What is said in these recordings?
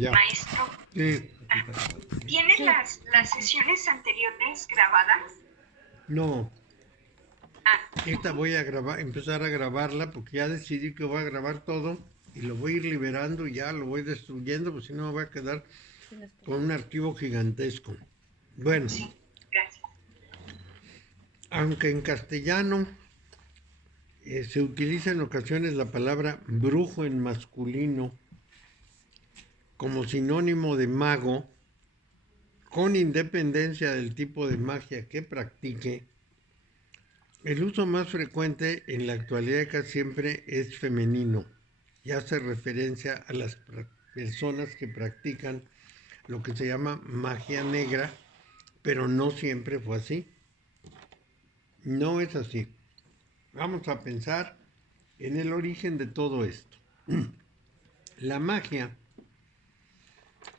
Ya. Maestro, Sí. ¿tiene las sesiones anteriores grabadas? No, Ah, esta voy a grabar, empezar a grabarla porque ya decidí que voy a grabar todo y lo voy a ir liberando y ya lo voy destruyendo, pues si no me voy a quedar con un archivo gigantesco. Bueno, sí, gracias. aunque en castellano se utiliza en ocasiones la palabra brujo en masculino como sinónimo de mago, con independencia del tipo de magia que practique, el uso más frecuente en la actualidad casi siempre es femenino y hace referencia a las personas que practican lo que se llama magia negra, pero no siempre fue así. No es así. Vamos a pensar en el origen de todo esto. La magia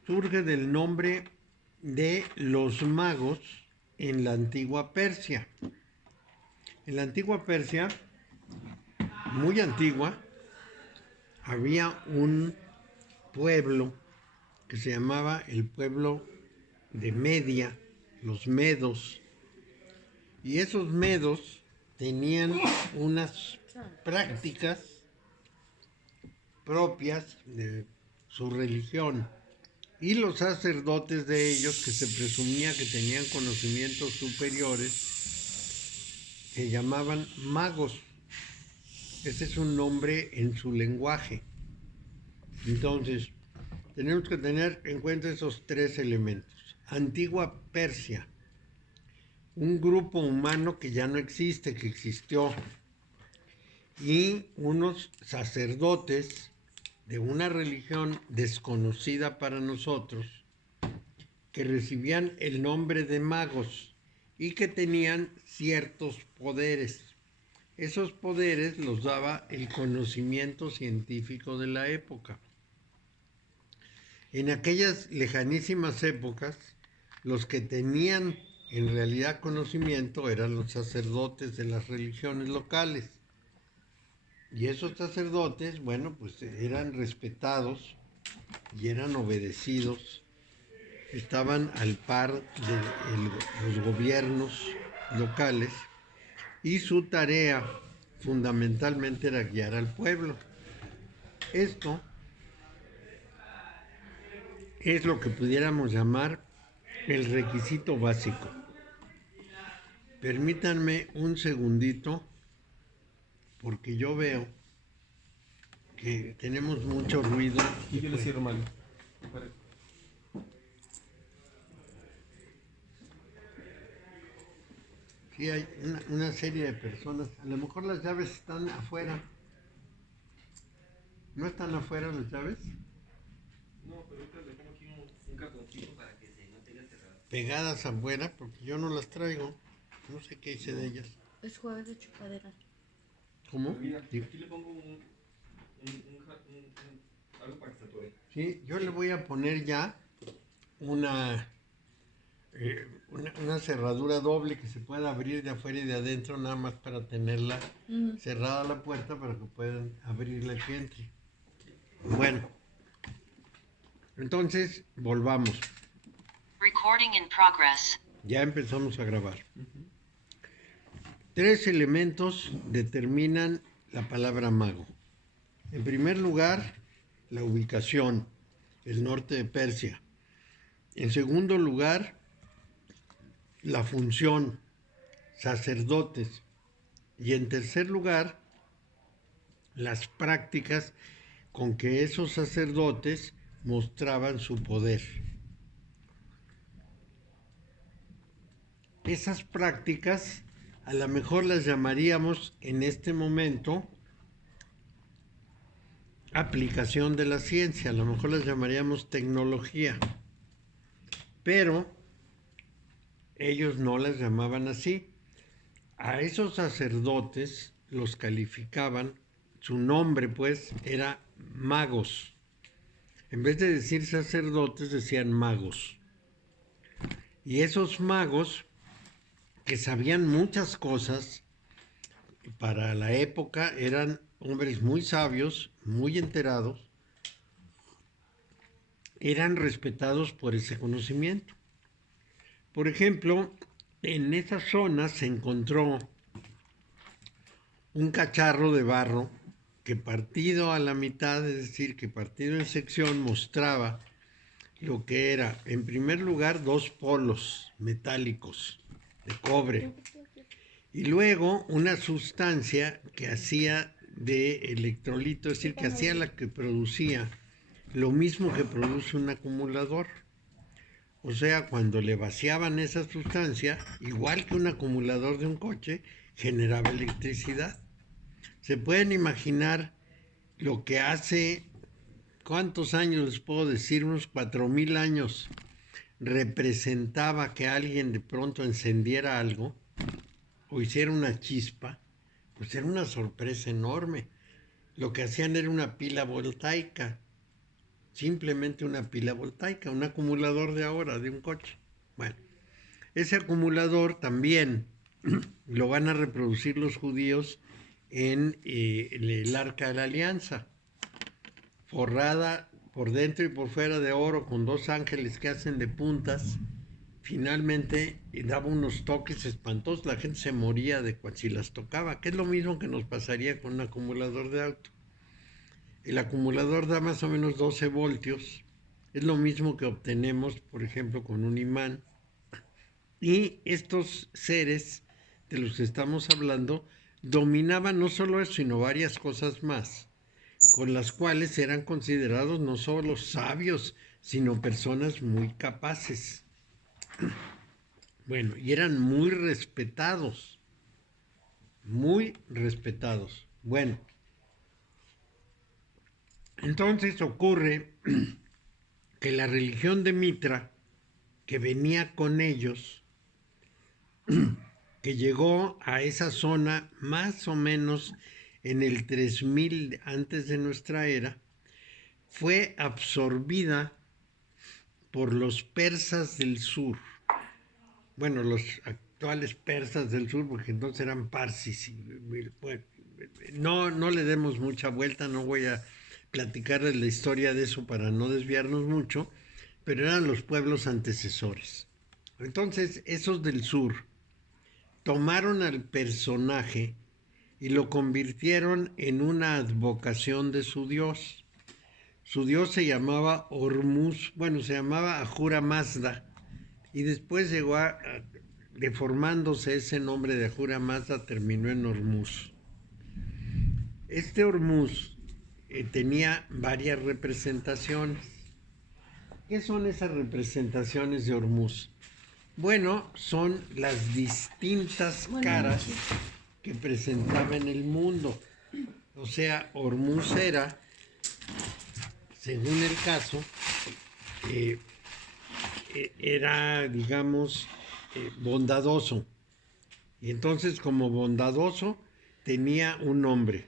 surge del nombre de los magos en la antigua Persia. En la antigua Persia, muy antigua, había un pueblo que se llamaba el pueblo de Media, los medos, y esos medos tenían unas prácticas propias de su religión, y los sacerdotes de ellos, que se presumía que tenían conocimientos superiores, se llamaban magos. Ese es un nombre en su lenguaje. Entonces, tenemos que tener en cuenta esos tres elementos. Antigua Persia, un grupo humano que ya no existe, que existió, y unos sacerdotes de una religión desconocida para nosotros, que recibían el nombre de magos y que tenían ciertos poderes. Esos poderes los daba el conocimiento científico de la época. En aquellas lejanísimas épocas, los que tenían en realidad conocimiento eran los sacerdotes de las religiones locales. Y esos sacerdotes, bueno, pues eran respetados y eran obedecidos, estaban al par de los gobiernos locales, y su tarea fundamentalmente era guiar al pueblo. Esto es lo que pudiéramos llamar el requisito básico. Permítanme un segundito, porque yo veo que tenemos mucho ruido. Y yo le cierro mal. Sí, hay una serie de personas. A lo mejor las llaves están afuera. ¿No están afuera las llaves? No, pero ahorita le pongo aquí un cartoncito para que se mantenga cerrado. Pegadas afuera, porque yo no las traigo. No sé qué hice de ellas. Es jueves de chupadera. ¿Cómo? Mira, Sí. aquí le pongo algo para que se atore. Sí, yo le voy a poner ya una cerradura doble que se pueda abrir de afuera y de adentro, nada más para tenerla cerrada la puerta para que puedan abrirla y que entre. Bueno, entonces volvamos. Recording in progress. Ya empezamos a grabar. Tres elementos determinan la palabra mago. En primer lugar, la ubicación, el norte de Persia. En segundo lugar, la función, sacerdotes. Y en tercer lugar, las prácticas con que esos sacerdotes mostraban su poder. Esas prácticas a lo mejor las llamaríamos en este momento aplicación de la ciencia, a lo mejor las llamaríamos tecnología, pero ellos no las llamaban así. A esos sacerdotes los calificaban, su nombre pues era magos. En vez de decir sacerdotes decían magos. Y esos magos, que sabían muchas cosas, para la época eran hombres muy sabios, muy enterados, eran respetados por ese conocimiento. Por ejemplo, en esa zona se encontró un cacharro de barro que partido a la mitad, es decir, que partido en sección, mostraba lo que era, en primer lugar, 2 polos metálicos de cobre y luego una sustancia que hacía de electrolito, es decir, que hacía la que producía lo mismo que produce un acumulador. O sea, cuando le vaciaban esa sustancia, igual que un acumulador de un coche, generaba electricidad. Se pueden imaginar lo que hace, ¿cuántos años les puedo decir? Unos 4,000 años representaba que alguien de pronto encendiera algo o hiciera una chispa. Pues era una sorpresa enorme. Lo que hacían era una pila voltaica, simplemente una pila voltaica, un acumulador de ahora, de un coche. Bueno, ese acumulador también lo van a reproducir los judíos en el Arca de la Alianza, forrada por dentro y por fuera de oro, con 2 ángeles que hacen de puntas. Finalmente daba unos toques espantosos, la gente se moría de si las tocaba, que es lo mismo que nos pasaría con un acumulador de auto. El acumulador da más o menos 12 voltios, es lo mismo que obtenemos, por ejemplo, con un imán. Y estos seres de los que estamos hablando dominaban no solo eso, sino varias cosas más, con las cuales eran considerados no solo sabios, sino personas muy capaces. Bueno, y eran muy respetados, muy respetados. Bueno, entonces ocurre que la religión de Mitra, que venía con ellos, que llegó a esa zona más o menos en el 3000 antes de nuestra era, fue absorbida por los persas del sur. Bueno, los actuales persas del sur, porque entonces eran parsis. Bueno, no le demos mucha vuelta, no voy a platicarles la historia de eso para no desviarnos mucho, pero eran los pueblos antecesores. Entonces, esos del sur tomaron al personaje y lo convirtieron en una advocación de su dios. Su dios se llamaba Hormuz, bueno, se llamaba Ahura Mazda, y después llegó deformándose ese nombre de Ahura Mazda, terminó en Hormuz. Este Hormuz tenía varias representaciones. ¿Qué son esas representaciones de Hormuz? Bueno, son las distintas caras que presentaba en el mundo. O sea, Hormuz era, según el caso, era, digamos, bondadoso. Y entonces, como bondadoso, tenía un nombre.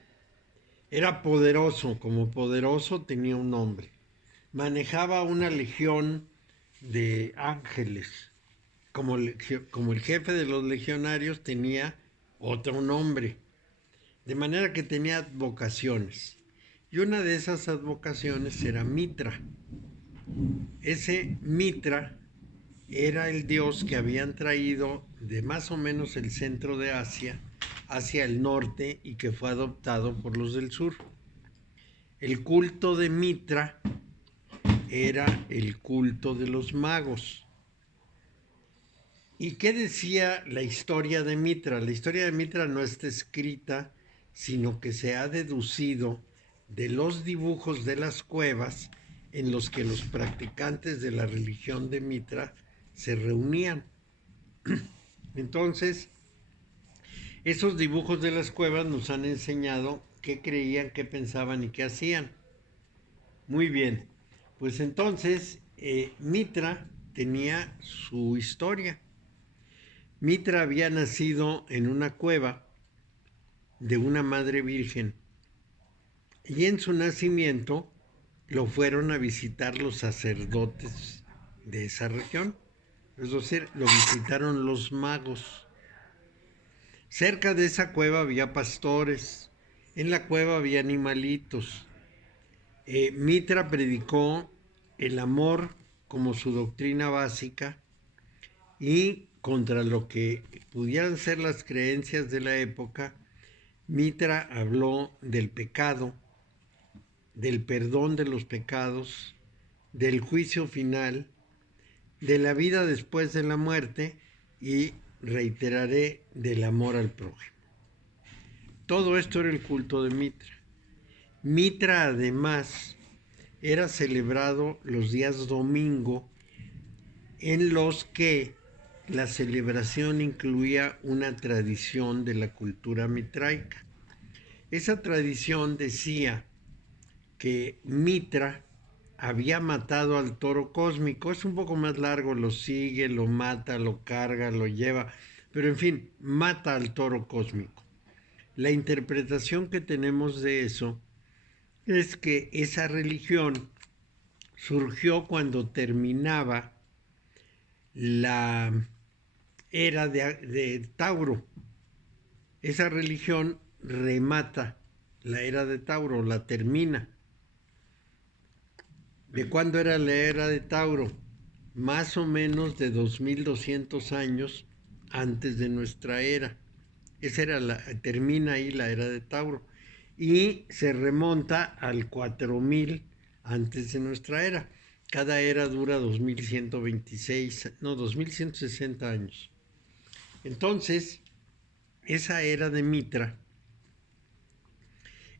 Era poderoso, como poderoso tenía un nombre. Manejaba una legión de ángeles. Como el jefe de los legionarios tenía otro nombre. De manera que tenía advocaciones. Y una de esas advocaciones era Mitra. Ese Mitra era el dios que habían traído de más o menos el centro de Asia hacia el norte y que fue adoptado por los del sur. El culto de Mitra era el culto de los magos. ¿Y qué decía la historia de Mitra? La historia de Mitra no está escrita, sino que se ha deducido de los dibujos de las cuevas en los que los practicantes de la religión de Mitra se reunían. Entonces, esos dibujos de las cuevas nos han enseñado qué creían, qué pensaban y qué hacían. Muy bien, pues entonces Mitra tenía su historia. Mitra había nacido en una cueva de una madre virgen y en su nacimiento lo fueron a visitar los sacerdotes de esa región, es decir, lo visitaron los magos. Cerca de esa cueva había pastores, en la cueva había animalitos. Mitra predicó el amor como su doctrina básica y contra lo que pudieran ser las creencias de la época, Mitra habló del pecado, del perdón de los pecados, del juicio final, de la vida después de la muerte y, reiteraré, del amor al prójimo. Todo esto era el culto de Mitra. Mitra además era celebrado los días domingo, en los que la celebración incluía una tradición de la cultura mitraica. Esa tradición decía que Mitra había matado al toro cósmico. Es un poco más largo, lo sigue, lo mata, lo carga, lo lleva, pero en fin, mata al toro cósmico. La interpretación que tenemos de eso es que esa religión surgió cuando terminaba la era de Tauro. Esa religión remata la era de Tauro, la termina. ¿De cuándo era la era de Tauro? Más o menos de 2200 años antes de nuestra era. Esa era termina ahí la era de Tauro. Y se remonta al 4000 antes de nuestra era. Cada era dura 2160 años. Entonces, esa era de Mitra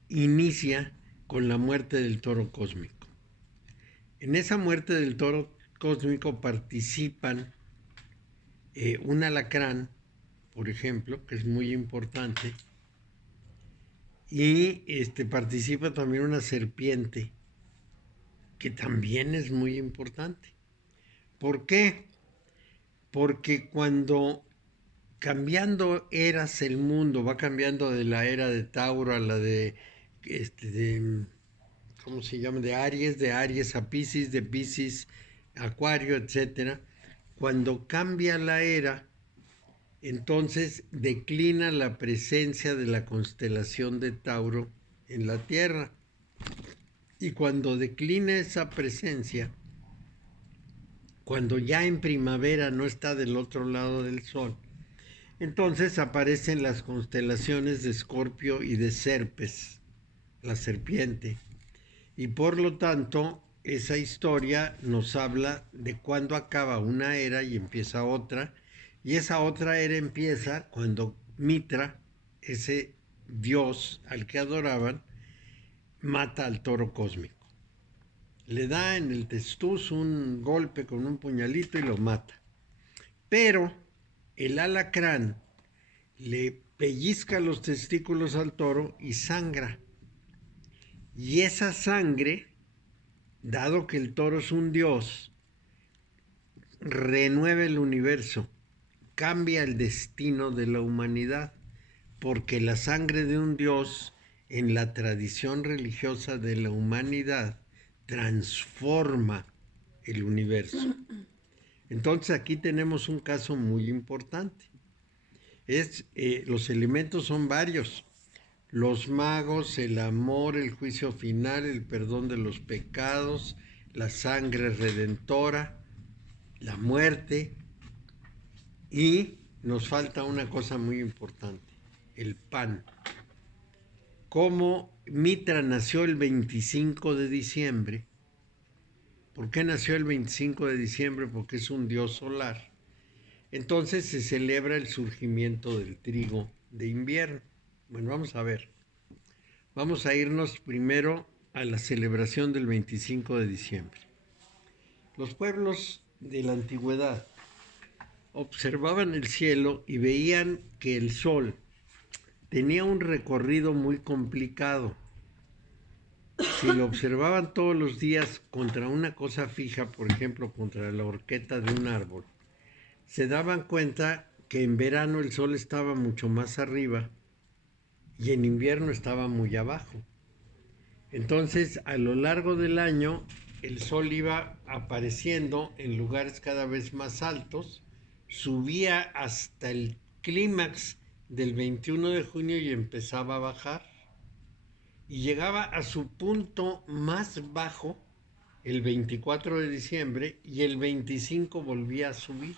inicia con la muerte del toro cósmico. En esa muerte del toro cósmico participan un alacrán, por ejemplo, que es muy importante, y participa también una serpiente, que también es muy importante. ¿Por qué? Porque cuando cambiando eras el mundo, va cambiando de la era de Tauro a la de ¿cómo se llama? De Aries a Piscis, de Piscis a Acuario, etc. Cuando cambia la era, entonces declina la presencia de la constelación de Tauro en la Tierra. Y cuando declina esa presencia, cuando ya en primavera no está del otro lado del Sol, entonces aparecen las constelaciones de Escorpio y de Serpes, la serpiente. Y por lo tanto, esa historia nos habla de cuándo acaba una era y empieza otra. Y esa otra era empieza cuando Mitra, ese dios al que adoraban, mata al toro cósmico. Le da en el testuz un golpe con un puñalito y lo mata. Pero el alacrán le pellizca los testículos al toro y sangra. Y esa sangre, dado que el toro es un dios, renueva el universo, cambia el destino de la humanidad, porque la sangre de un dios en la tradición religiosa de la humanidad transforma el universo. Entonces aquí tenemos un caso muy importante. Los elementos son varios. Los magos, el amor, el juicio final, el perdón de los pecados, la sangre redentora, la muerte. Y nos falta una cosa muy importante, el pan. Como Mitra nació el 25 de diciembre, ¿por qué nació el 25 de diciembre? Porque es un dios solar. Entonces se celebra el surgimiento del trigo de invierno. Bueno, vamos a ver. Vamos a irnos primero a la celebración del 25 de diciembre. Los pueblos de la antigüedad observaban el cielo y veían que el sol tenía un recorrido muy complicado. Si lo observaban todos los días contra una cosa fija, por ejemplo, contra la horqueta de un árbol, se daban cuenta que en verano el sol estaba mucho más arriba y en invierno estaba muy abajo. Entonces, a lo largo del año, el sol iba apareciendo en lugares cada vez más altos, subía hasta el clímax del 21 de junio y empezaba a bajar. Y llegaba a su punto más bajo el 24 de diciembre y el 25 volvía a subir.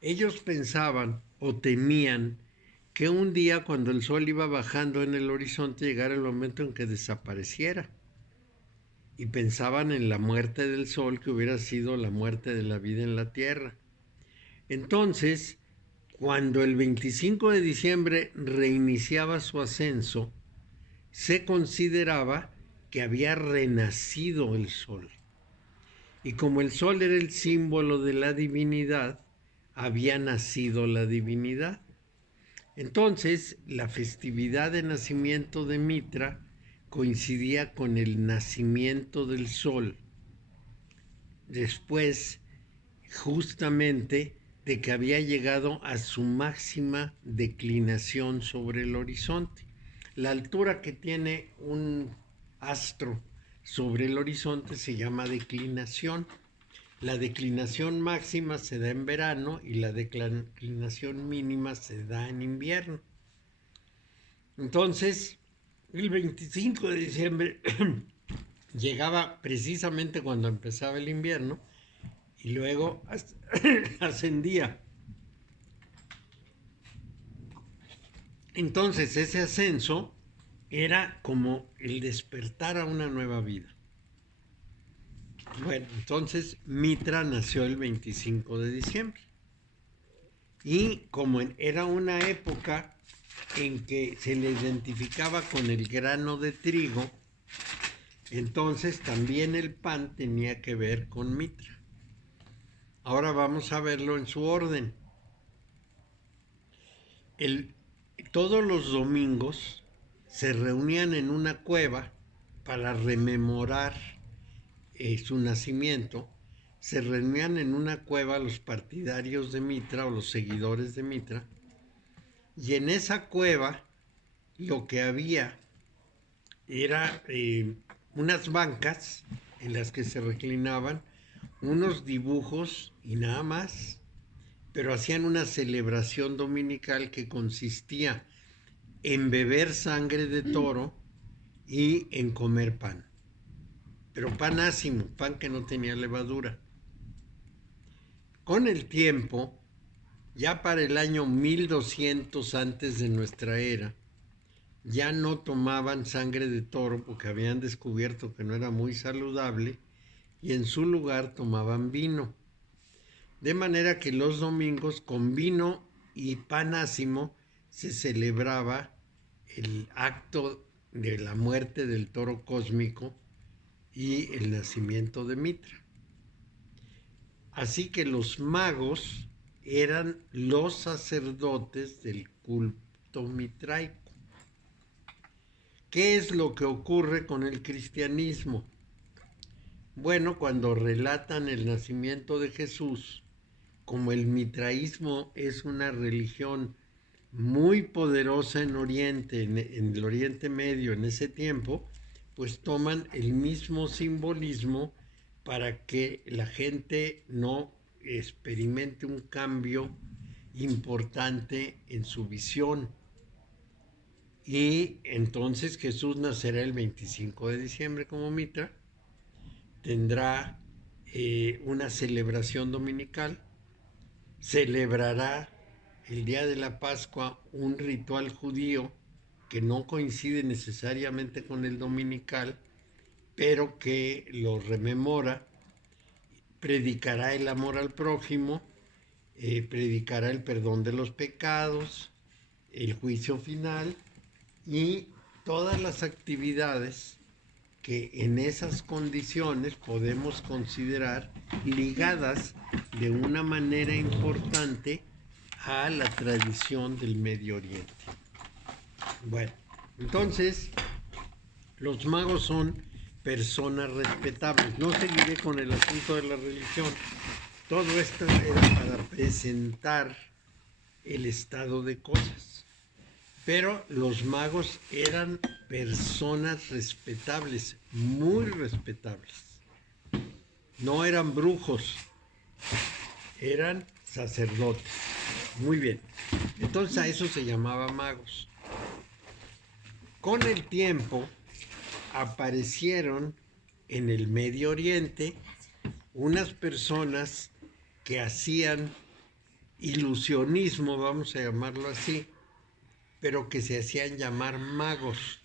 Ellos pensaban o temían que un día cuando el sol iba bajando en el horizonte llegara el momento en que desapareciera. Y pensaban en la muerte del sol, que hubiera sido la muerte de la vida en la tierra. Entonces, cuando el 25 de diciembre reiniciaba su ascenso, se consideraba que había renacido el sol. Y como el sol era el símbolo de la divinidad, había nacido la divinidad. Entonces, la festividad de nacimiento de Mitra coincidía con el nacimiento del sol, después justamente de que había llegado a su máxima declinación sobre el horizonte. La altura que tiene un astro sobre el horizonte se llama declinación. La declinación máxima se da en verano y la declinación mínima se da en invierno. Entonces, el 25 de diciembre llegaba precisamente cuando empezaba el invierno y luego ascendía. Entonces, ese ascenso era como el despertar a una nueva vida. Bueno, entonces Mitra nació el 25 de diciembre. Y como era una época en que se le identificaba con el grano de trigo, entonces también el pan tenía que ver con Mitra. Ahora vamos a verlo en su orden. Todos los domingos se reunían en una cueva para rememorar su nacimiento. Se reunían en una cueva los partidarios de Mitra o los seguidores de Mitra, y en esa cueva lo que había era unas bancas en las que se reclinaban, unos dibujos y nada más, pero hacían una celebración dominical que consistía en beber sangre de toro y en comer pan. Pero pan ácimo, pan que no tenía levadura. Con el tiempo, ya para el año 1200 antes de nuestra era, ya no tomaban sangre de toro porque habían descubierto que no era muy saludable y en su lugar tomaban vino. De manera que los domingos con vino y pan ácimo se celebraba el acto de la muerte del toro cósmico y el nacimiento de Mitra. Así que los magos eran los sacerdotes del culto mitraico. ¿Qué es lo que ocurre con el cristianismo? Bueno, cuando relatan el nacimiento de Jesús, como el mitraísmo es una religión muy poderosa en Oriente, en el Oriente Medio en ese tiempo, pues toman el mismo simbolismo para que la gente no experimente un cambio importante en su visión. Y entonces Jesús nacerá el 25 de diciembre como Mitra, tendrá una celebración dominical, celebrará el día de la Pascua un ritual judío que no coincide necesariamente con el dominical, pero que lo rememora, predicará el amor al prójimo, predicará el perdón de los pecados, el juicio final y todas las actividades que en esas condiciones podemos considerar ligadas de una manera importante a la tradición del Medio Oriente. Bueno, entonces los magos son personas respetables. No seguiré con el asunto de la religión. Todo esto era para presentar el estado de cosas. Pero los magos eran personas respetables, muy respetables. No eran brujos, eran sacerdotes. Muy bien. Entonces a eso se llamaba magos. Con el tiempo aparecieron en el Medio Oriente unas personas que hacían ilusionismo, vamos a llamarlo así, pero que se hacían llamar magos.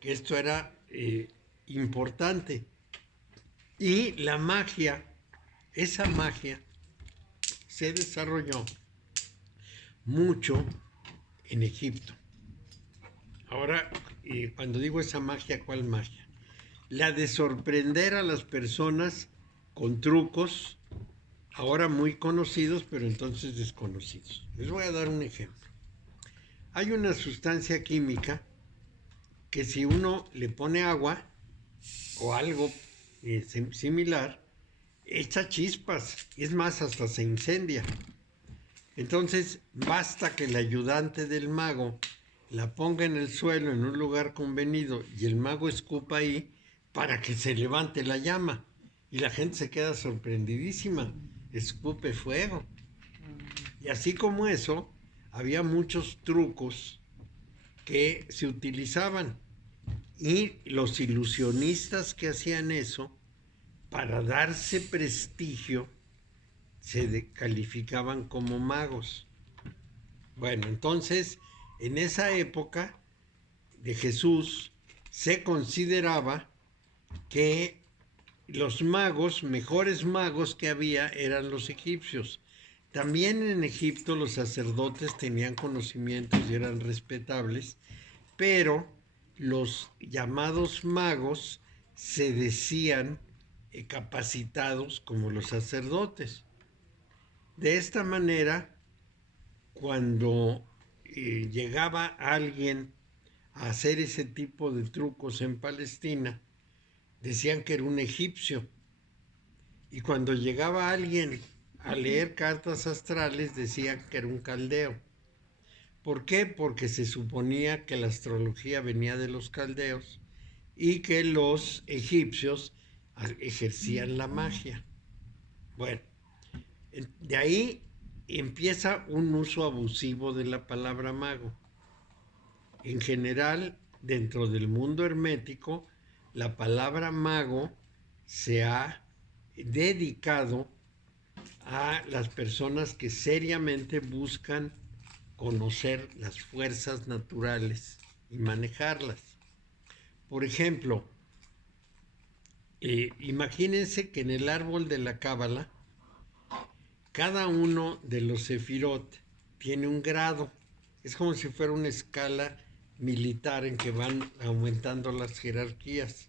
Que esto era importante. Y la magia, esa magia, se desarrolló mucho en Egipto. Ahora, cuando digo esa magia, ¿cuál magia? La de sorprender a las personas con trucos, ahora muy conocidos, pero entonces desconocidos. Les voy a dar un ejemplo. Hay una sustancia química que si uno le pone agua o algo similar, echa chispas, es más, hasta se incendia. Entonces, basta que el ayudante del mago la ponga en el suelo en un lugar convenido y el mago escupa ahí para que se levante la llama. Y la gente se queda sorprendidísima, escupe fuego. Y así como eso, había muchos trucos que se utilizaban. Y los ilusionistas que hacían eso, para darse prestigio, se calificaban como magos. Bueno, entonces, en esa época de Jesús, se consideraba que los magos, mejores magos que había, eran los egipcios. También en Egipto los sacerdotes tenían conocimientos y eran respetables, pero los llamados magos se decían capacitados como los sacerdotes. De esta manera, cuando llegaba alguien a hacer ese tipo de trucos en Palestina, decían que era un egipcio. Y cuando llegaba alguien a leer cartas astrales, decían que era un caldeo. ¿Por qué? Porque se suponía que la astrología venía de los caldeos y que los egipcios ejercían la magia. Bueno, de ahí empieza un uso abusivo de la palabra mago. En general, dentro del mundo hermético, la palabra mago se ha dedicado a las personas que seriamente buscan conocer las fuerzas naturales y manejarlas. Por ejemplo, imagínense que en el árbol de la Cábala, cada uno de los sefirot tiene un grado. Es como si fuera una escala militar en que van aumentando las jerarquías.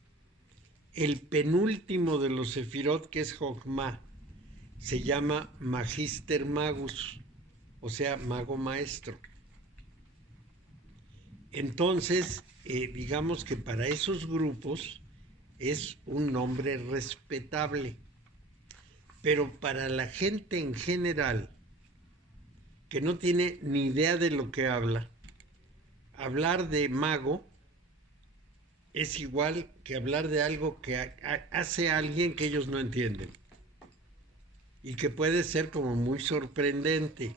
El penúltimo de los sefirot, que es Jochma, se llama Magister Magus, o sea, mago maestro. Entonces, digamos que para esos grupos es un nombre respetable, pero para la gente en general, que no tiene ni idea de lo que habla, hablar de mago es igual que hablar de algo que hace alguien que ellos no entienden y que puede ser como muy sorprendente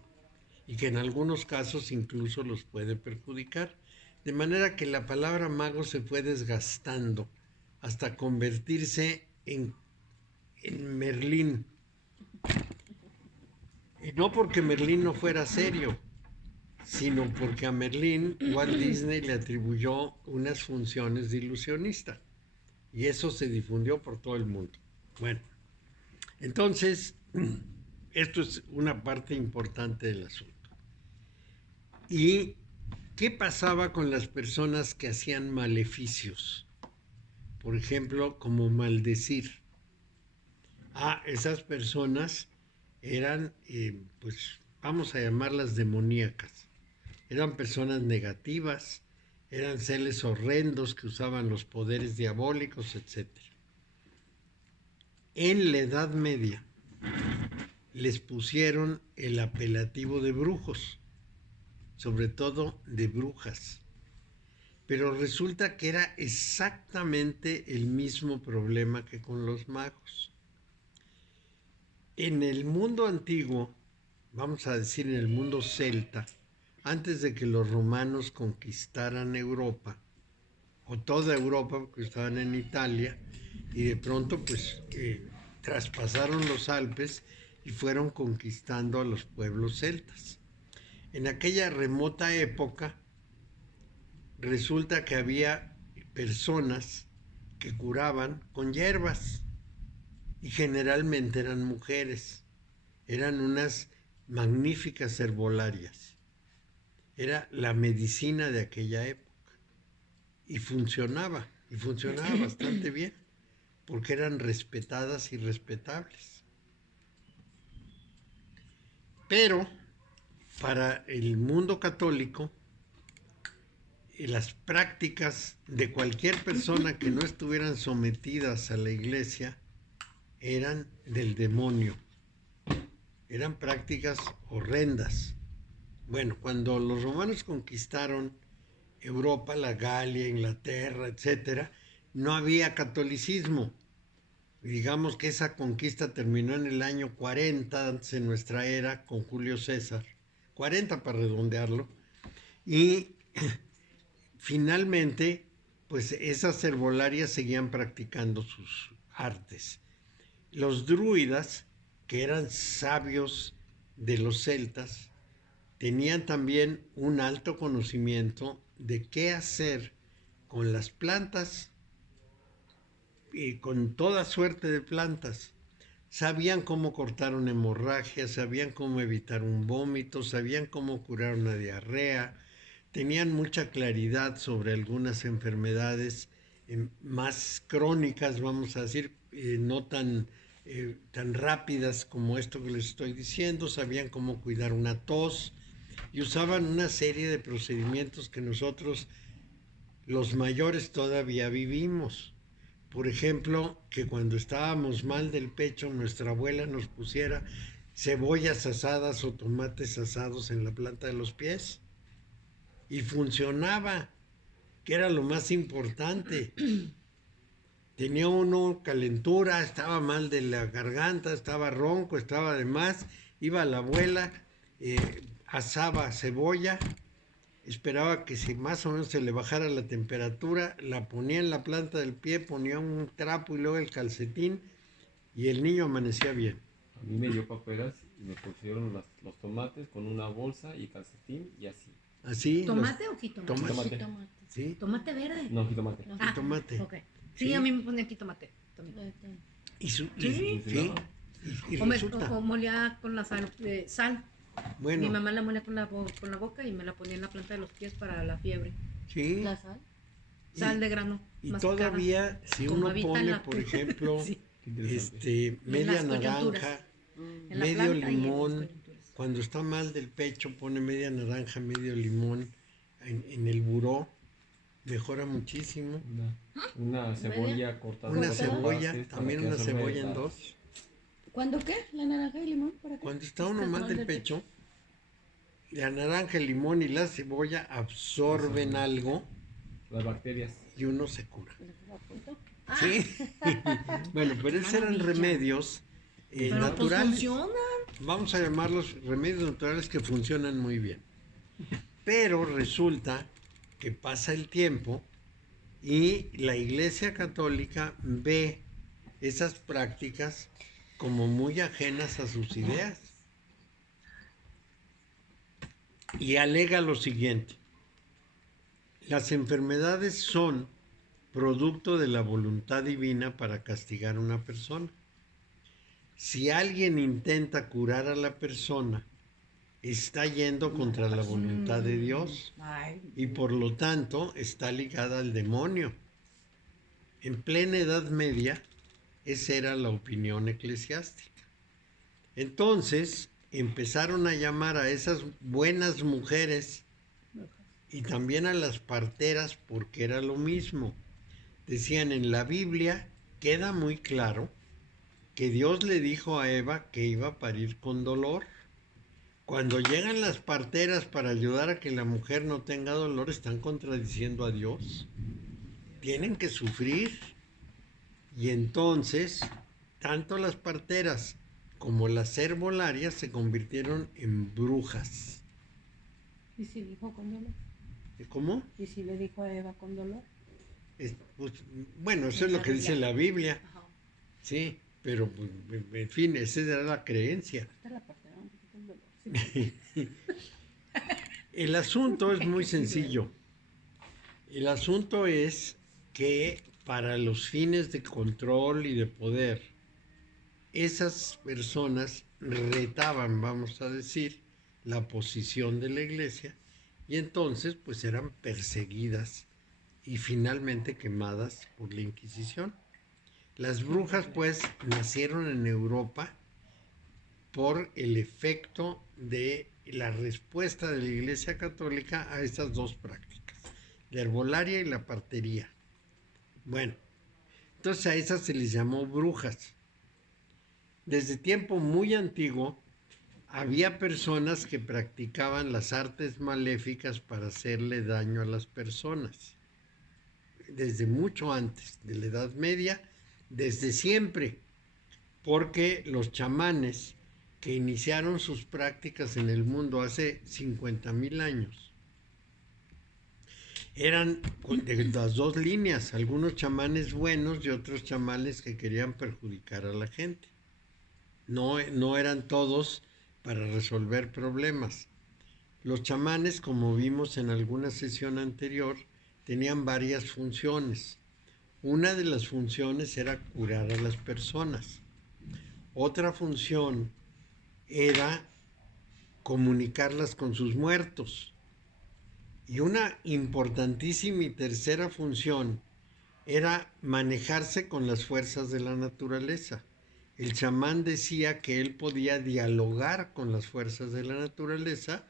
y que en algunos casos incluso los puede perjudicar. De manera que la palabra mago se fue desgastando hasta convertirse en Merlín. Y no porque Merlín no fuera serio, sino porque a Merlín Walt Disney le atribuyó unas funciones de ilusionista. Y eso se difundió por todo el mundo. Bueno, entonces, esto es una parte importante del asunto. ¿Y qué pasaba con las personas que hacían maleficios? Por ejemplo, como maldecir. Esas personas eran, pues, vamos a llamarlas demoníacas. Eran personas negativas, eran seres horrendos que usaban los poderes diabólicos, etc. En la Edad Media les pusieron el apelativo de brujos, sobre todo de brujas. Pero resulta que era exactamente el mismo problema que con los magos. En el mundo antiguo, vamos a decir en el mundo celta, antes de que los romanos conquistaran Europa, o toda Europa, porque estaban en Italia, y de pronto pues traspasaron los Alpes y fueron conquistando a los pueblos celtas. En aquella remota época resulta que había personas que curaban con hierbas y generalmente eran mujeres, eran unas magníficas herbolarias. Era la medicina de aquella época y funcionaba bastante bien, porque eran respetadas y respetables. Pero para el mundo católico, las prácticas de cualquier persona que no estuvieran sometidas a la iglesia eran del demonio. Eran prácticas horrendas. Bueno, cuando los romanos conquistaron Europa, la Galia, Inglaterra, etcétera, no había catolicismo. Digamos que esa conquista terminó en el año 40 antes de nuestra era con Julio César, 40 para redondearlo, y finalmente pues esas herbolarias seguían practicando sus artes. Los druidas, que eran sabios de los celtas, tenían también un alto conocimiento de qué hacer con las plantas y con toda suerte de plantas. Sabían cómo cortar una hemorragia, sabían cómo evitar un vómito, sabían cómo curar una diarrea, tenían mucha claridad sobre algunas enfermedades más crónicas, vamos a decir, no tan rápidas como esto que les estoy diciendo, sabían cómo cuidar una tos y usaban una serie de procedimientos que nosotros, los mayores, todavía vivimos. Por ejemplo, que cuando estábamos mal del pecho, nuestra abuela nos pusiera cebollas asadas o tomates asados en la planta de los pies. Y funcionaba, que era lo más importante. Tenía uno calentura, estaba mal de la garganta, estaba ronco, estaba de más. Iba la abuela, asaba cebolla, esperaba que si más o menos se le bajara la temperatura, la ponía en la planta del pie, ponía un trapo y luego el calcetín y el niño amanecía bien. A mí me dio paperas y me pusieron los tomates con una bolsa y calcetín y así. Así. ¿Tomate o jitomate? Tomate. Jitomate. Sí. ¿Tomate verde? No, jitomate. No. Jitomate. Ok. Sí, Sí. a mí me ponía jitomate. También. Y Sí. y O resulta. molía con la sal. Bueno, Mi mamá la molía con la boca y me la ponía en la planta de los pies para la fiebre. sí. ¿La sal? Sal de grano. Y masticada. todavía, si Como uno habita en pone, la por tuna. ejemplo, Sí. Qué interesante. En media las coyunturas. naranja, En la medio planta y en las limón, coyunturas. cuando está mal del pecho, pone media naranja, medio limón en el buró, mejora muchísimo. Una cebolla cortada. Una por cebolla, partes para también que una absorba cebolla en la- dos. ¿Cuándo qué? ¿La naranja y limón? ¿Para qué? Cuando está uno mal del pecho, la naranja, el limón y la cebolla absorben algo Las bacterias. y uno se cura. ¿La apunto? Sí. Bueno, pero esos eran remedios Pero pues naturales. funciona. Vamos a llamarlos remedios naturales que funcionan muy bien. Pero resulta que pasa el tiempo y la Iglesia Católica ve esas prácticas como muy ajenas a sus ideas. Y alega lo siguiente: las enfermedades son producto de la voluntad divina para castigar a una persona. Si alguien intenta curar a la persona, está yendo contra la voluntad de Dios Ay, y por lo tanto está ligada al demonio. En plena Edad Media, esa era la opinión eclesiástica. Entonces empezaron a llamar a esas buenas mujeres y también a las parteras porque era lo mismo. Decían, en la Biblia queda muy claro que Dios le dijo a Eva que iba a parir con dolor. Cuando llegan las parteras para ayudar a que la mujer no tenga dolor, están contradiciendo a Dios. Tienen que sufrir. Y entonces, tanto las parteras como las herbolarias se convirtieron en brujas. ¿y si dijo con dolor? ¿Cómo? ¿Y si le dijo a Eva con dolor? Pues, bueno, eso es lo que dice la Biblia, Ajá. sí, pero pues, en fin, esa era la creencia. Esta es la parte, ¿no? Un poquito el dolor. Sí. El asunto es muy sencillo. El asunto es que para los fines de control y de poder, esas personas retaban, vamos a decir, la posición de la iglesia y entonces pues eran perseguidas y finalmente quemadas por la Inquisición. Las brujas pues nacieron en Europa por el efecto de la respuesta de la Iglesia Católica a estas dos prácticas, la herbolaria y la partería. Bueno, entonces a esas se les llamó brujas. Desde tiempo muy antiguo había personas que practicaban las artes maléficas para hacerle daño a las personas. Desde mucho antes de la Edad Media, desde siempre, porque los chamanes que iniciaron sus prácticas en el mundo hace 50,000 años eran de las dos líneas, algunos chamanes buenos y otros chamanes que querían perjudicar a la gente. No eran todos para resolver problemas. Los chamanes, como vimos en alguna sesión anterior, tenían varias funciones. Una de las funciones era curar a las personas. Otra función era comunicarlas con sus muertos. Y una importantísima y tercera función era manejarse con las fuerzas de la naturaleza. El chamán decía que él podía dialogar con las fuerzas de la naturaleza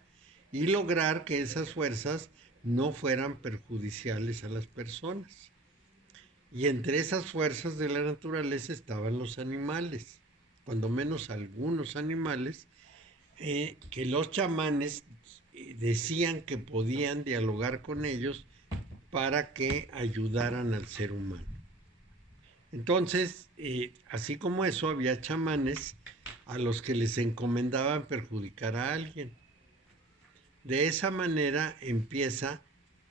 y lograr que esas fuerzas no fueran perjudiciales a las personas. Y entre esas fuerzas de la naturaleza estaban los animales, cuando menos algunos animales, que los chamanes decían que podían dialogar con ellos para que ayudaran al ser humano. Entonces, así como eso, había chamanes a los que les encomendaban perjudicar a alguien. De esa manera empieza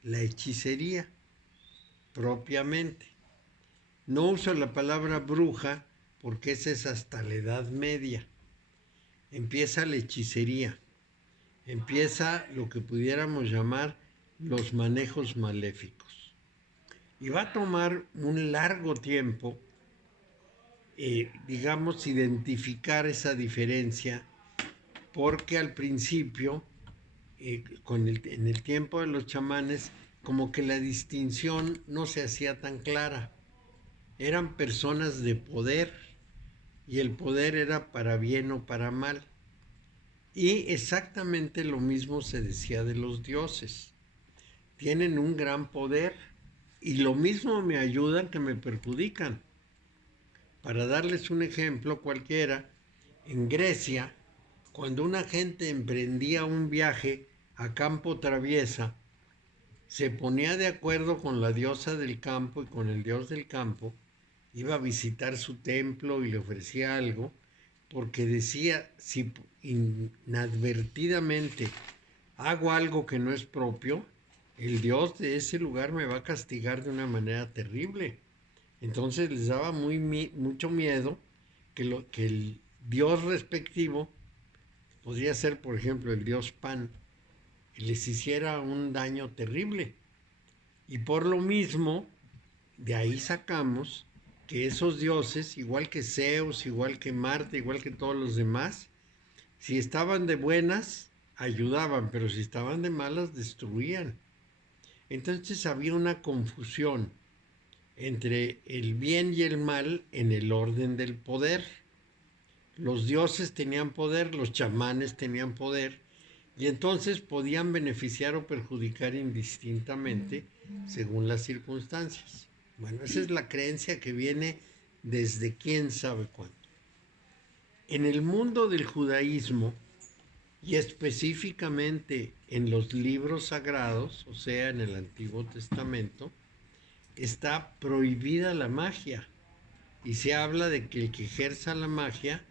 la hechicería, propiamente. No uso la palabra bruja porque esa es hasta la Edad Media. Empieza la hechicería. Empieza lo que pudiéramos llamar los manejos maléficos. Y va a tomar un largo tiempo, digamos, identificar esa diferencia, porque al principio, en el tiempo de los chamanes, como que la distinción no se hacía tan clara. Eran personas de poder y el poder era para bien o para mal. Y exactamente lo mismo se decía de los dioses. Tienen un gran poder y lo mismo me ayudan que me perjudican. Para darles un ejemplo cualquiera, en Grecia, cuando una gente emprendía un viaje a campo traviesa, se ponía de acuerdo con la diosa del campo y con el dios del campo, iba a visitar su templo y le ofrecía algo, porque decía, si inadvertidamente hago algo que no es propio, el dios de ese lugar me va a castigar de una manera terrible. Entonces les daba mucho miedo que el dios respectivo, podría ser por ejemplo el dios Pan, les hiciera un daño terrible. Y por lo mismo, de ahí sacamos que esos dioses, igual que Zeus, igual que Marte, igual que todos los demás, si estaban de buenas, ayudaban, pero si estaban de malas, destruían. Entonces había una confusión entre el bien y el mal en el orden del poder. Los dioses tenían poder, los chamanes tenían poder, y entonces podían beneficiar o perjudicar indistintamente según las circunstancias. Bueno, esa es la creencia que viene desde quién sabe cuándo. En el mundo del judaísmo, y específicamente en los libros sagrados, o sea, en el Antiguo Testamento, está prohibida la magia. Y se habla de que el que ejerza la magia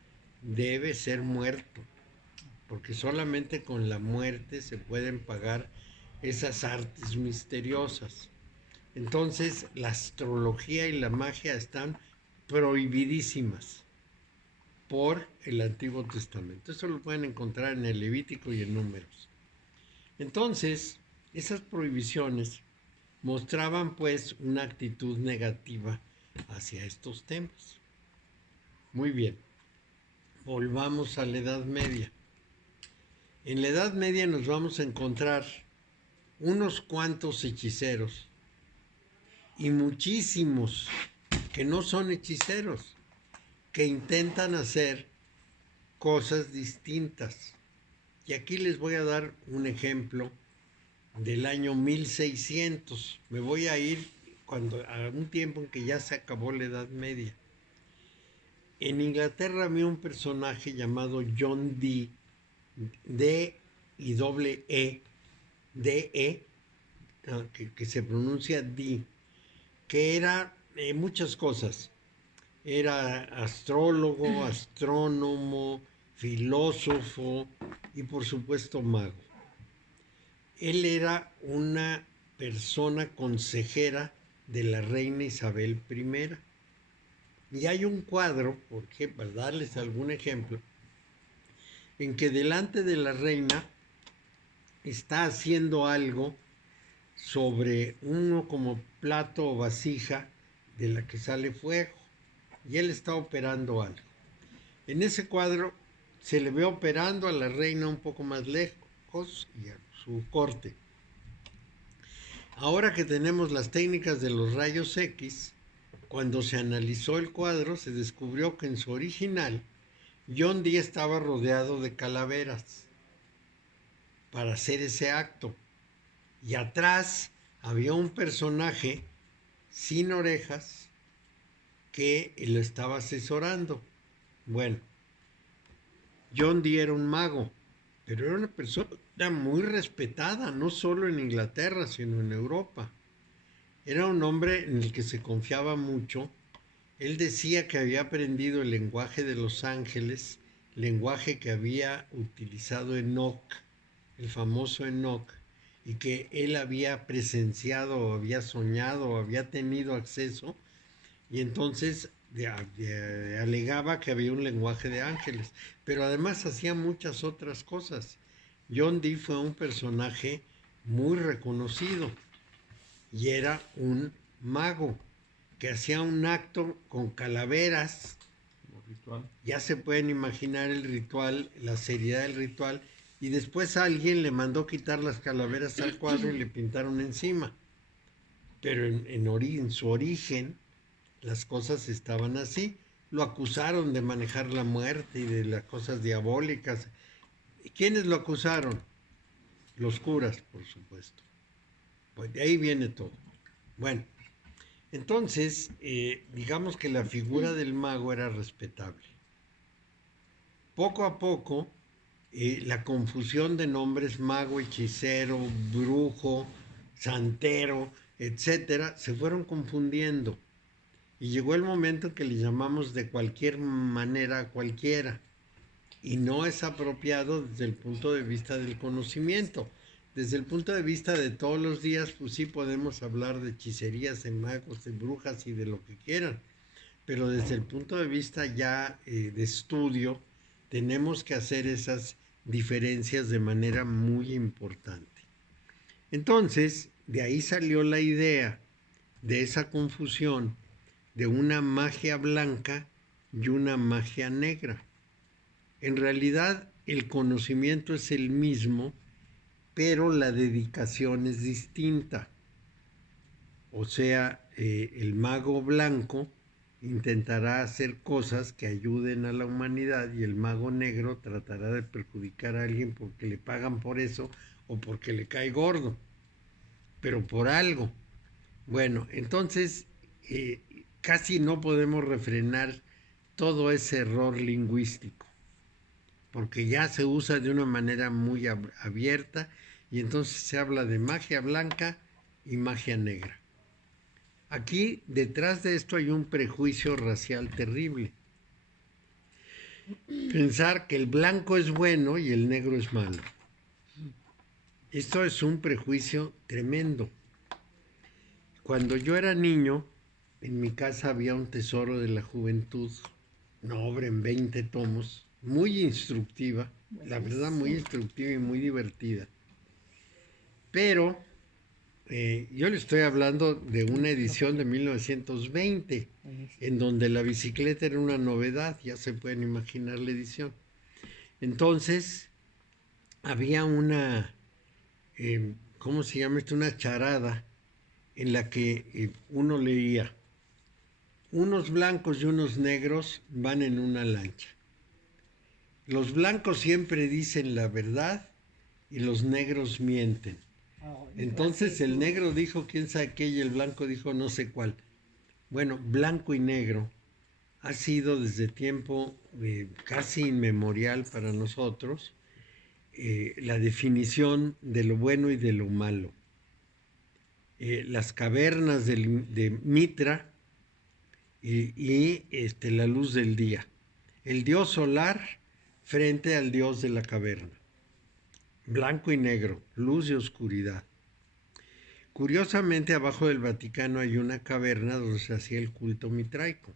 debe ser muerto, porque solamente con la muerte se pueden pagar esas artes misteriosas. Entonces, la astrología y la magia están prohibidísimas por el Antiguo Testamento. Eso lo pueden encontrar en el Levítico y en Números. Entonces, esas prohibiciones mostraban pues una actitud negativa hacia estos temas. Muy bien, volvamos a la Edad Media. En la Edad Media nos vamos a encontrar unos cuantos hechiceros y muchísimos que no son hechiceros, que intentan hacer cosas distintas. Y aquí les voy a dar un ejemplo del año 1600. Me voy a ir a un tiempo en que ya se acabó la Edad Media. En Inglaterra había un personaje llamado John Dee, que se pronuncia Dee, que era muchas cosas. Era astrólogo, astrónomo, filósofo y por supuesto mago. Él era una persona consejera de la reina Isabel I. Y hay un cuadro, para darles algún ejemplo, en que delante de la reina está haciendo algo sobre uno como plato o vasija de la que sale fuego. Y él está operando algo. En ese cuadro se le ve operando a la reina un poco más lejos y a su corte. Ahora que tenemos las técnicas de los rayos X, cuando se analizó el cuadro se descubrió que en su original John Dee estaba rodeado de calaveras para hacer ese acto. Y atrás había un personaje sin orejas que lo estaba asesorando. Bueno, John Dee era un mago, pero era una persona muy respetada, no solo en Inglaterra, sino en Europa. Era un hombre en el que se confiaba mucho. Él decía que había aprendido el lenguaje de los ángeles, lenguaje que había utilizado Enoch, el famoso Enoch, y que él había presenciado, había soñado, había tenido acceso. Y entonces alegaba que había un lenguaje de ángeles, pero además hacía muchas otras cosas. John Dee fue un personaje muy reconocido y era un mago que hacía un acto con calaveras. Ritual. Ya se pueden imaginar el ritual, la seriedad del ritual, y después alguien le mandó quitar las calaveras al cuadro y le pintaron encima. Pero en su origen las cosas estaban así. Lo acusaron de manejar la muerte y de las cosas diabólicas. ¿Quiénes lo acusaron? Los curas, por supuesto. Pues de ahí viene todo. Bueno, entonces, digamos que la figura del mago era respetable. Poco a poco, la confusión de nombres mago, hechicero, brujo, santero, etcétera, se fueron confundiendo. Y llegó el momento que le llamamos de cualquier manera a cualquiera. Y no es apropiado desde el punto de vista del conocimiento. Desde el punto de vista de todos los días, pues sí podemos hablar de hechicerías, de magos, de brujas y de lo que quieran. Pero desde el punto de vista ya de estudio, tenemos que hacer esas diferencias de manera muy importante. Entonces, de ahí salió la idea de esa confusión de una magia blanca y una magia negra. En realidad, el conocimiento es el mismo, pero la dedicación es distinta. O sea, el mago blanco intentará hacer cosas que ayuden a la humanidad y el mago negro tratará de perjudicar a alguien porque le pagan por eso o porque le cae gordo, pero por algo. Bueno, entonces casi no podemos refrenar todo ese error lingüístico, porque ya se usa de una manera muy abierta y entonces se habla de magia blanca y magia negra. Aquí, detrás de esto hay un prejuicio racial terrible. Pensar que el blanco es bueno y el negro es malo. Esto es un prejuicio tremendo. cuando yo era niño, en mi casa había un tesoro de la juventud, una obra en 20 tomos, muy instructiva, la verdad muy instructiva y muy divertida. Pero yo le estoy hablando de una edición de 1920, en donde la bicicleta era una novedad, ya se pueden imaginar la edición. Entonces, había una, ¿cómo se llama esto? Una charada en la que uno leía, unos blancos y unos negros van en una lancha. Los blancos siempre dicen la verdad y los negros mienten. Entonces el negro dijo quién sabe qué y el blanco dijo no sé cuál. Bueno, blanco y negro ha sido desde tiempo casi inmemorial para nosotros la definición de lo bueno y de lo malo. Las cavernas de Mitra y la luz del día. El dios solar frente al dios de la caverna. Blanco y negro, luz y oscuridad. Curiosamente, abajo del Vaticano hay una caverna donde se hacía el culto mitraico.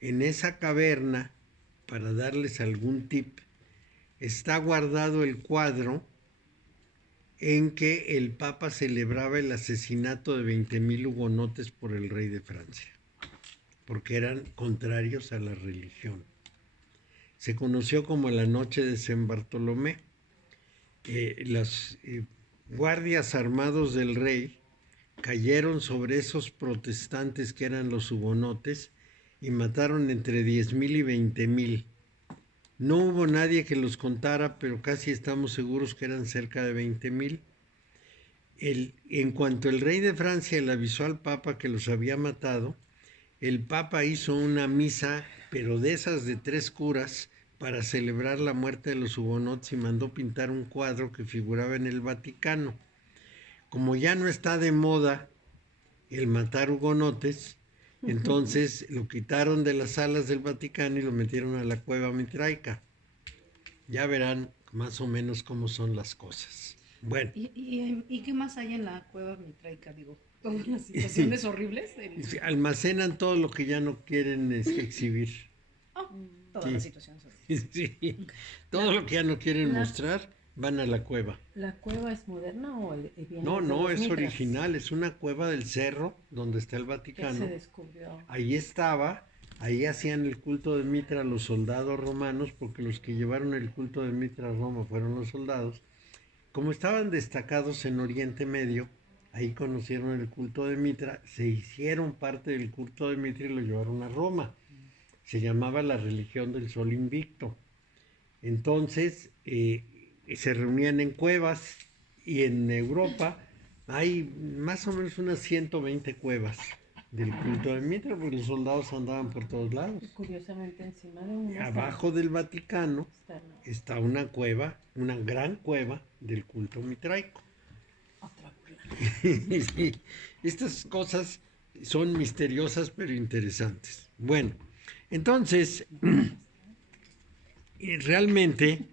En esa caverna, para darles algún tip, está guardado el cuadro en que el Papa celebraba el asesinato de 20,000 hugonotes por el rey de Francia, porque eran contrarios a la religión. Se conoció como la noche de San Bartolomé. Los guardias armados del rey cayeron sobre esos protestantes que eran los hugonotes y mataron entre 10,000 y 20,000. No hubo nadie que los contara, pero casi estamos seguros que eran cerca de 20,000. En cuanto el rey de Francia le avisó al Papa que los había matado, el Papa hizo una misa, pero de esas de 3 curas, para celebrar la muerte de los hugonotes y mandó pintar un cuadro que figuraba en el Vaticano. Como ya no está de moda el matar hugonotes, entonces lo quitaron de las salas del Vaticano y lo metieron a la cueva mitraica. Ya verán más o menos cómo son las cosas. Bueno. ¿Y qué más hay en la cueva mitraica? Digo, todas las situaciones horribles. Almacenan todo lo que ya no quieren exhibir. Todas las situaciones horribles. Sí. Todo lo que ya no quieren mostrar, van a la cueva. ¿La cueva es moderna o viene No, desde no, los es mitras? original, es una cueva del cerro donde está el Que Vaticano. se descubrió. Ahí estaba, ahí hacían el culto de Mitra los soldados romanos, porque los que llevaron el culto de Mitra a Roma fueron los soldados. Como estaban destacados en Oriente Medio, ahí conocieron el culto de Mitra, se hicieron parte del culto de Mitra y lo llevaron a Roma. Se llamaba la religión del sol invicto. Entonces, se reunían en cuevas y en Europa hay más o menos unas 120 cuevas del culto de Mitra, porque los soldados andaban por todos lados. Curiosamente, encima de una. Abajo del Vaticano está una cueva, una gran cueva del culto mitraico. Otra burla. Sí, estas cosas son misteriosas pero interesantes. Bueno, entonces, realmente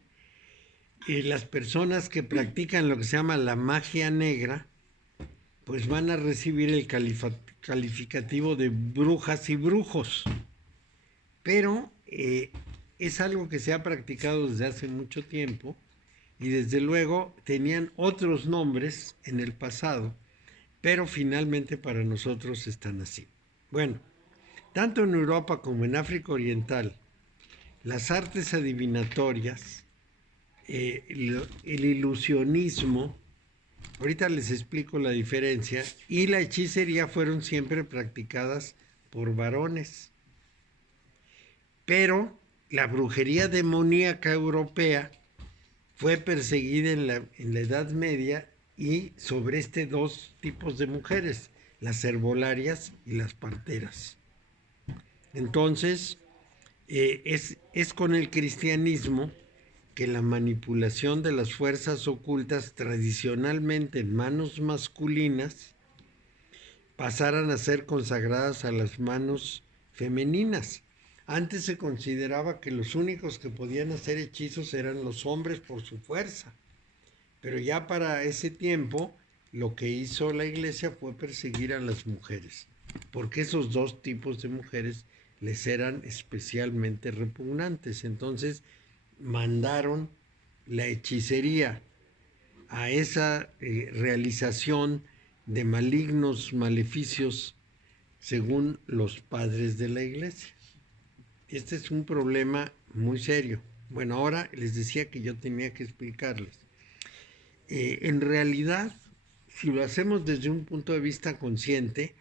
las personas que practican lo que se llama la magia negra, pues van a recibir el calificativo de brujas y brujos. Pero es algo que se ha practicado desde hace mucho tiempo y desde luego tenían otros nombres en el pasado, pero finalmente para nosotros están así. Bueno, tanto en Europa como en África Oriental, las artes adivinatorias, el ilusionismo, ahorita les explico la diferencia, y la hechicería fueron siempre practicadas por varones. Pero la brujería demoníaca europea fue perseguida en la Edad Media y sobre dos tipos de mujeres, las herbolarias y las parteras. Entonces, es con el cristianismo que la manipulación de las fuerzas ocultas tradicionalmente en manos masculinas pasaran a ser consagradas a las manos femeninas. Antes se consideraba que los únicos que podían hacer hechizos eran los hombres por su fuerza, pero ya para ese tiempo lo que hizo la iglesia fue perseguir a las mujeres, porque esos dos tipos de mujeres les eran especialmente repugnantes. Entonces mandaron la hechicería a esa realización de malignos maleficios según los padres de la iglesia. Este es un problema muy serio. Bueno, ahora les decía que yo tenía que explicarles. En realidad, si lo hacemos desde un punto de vista consciente,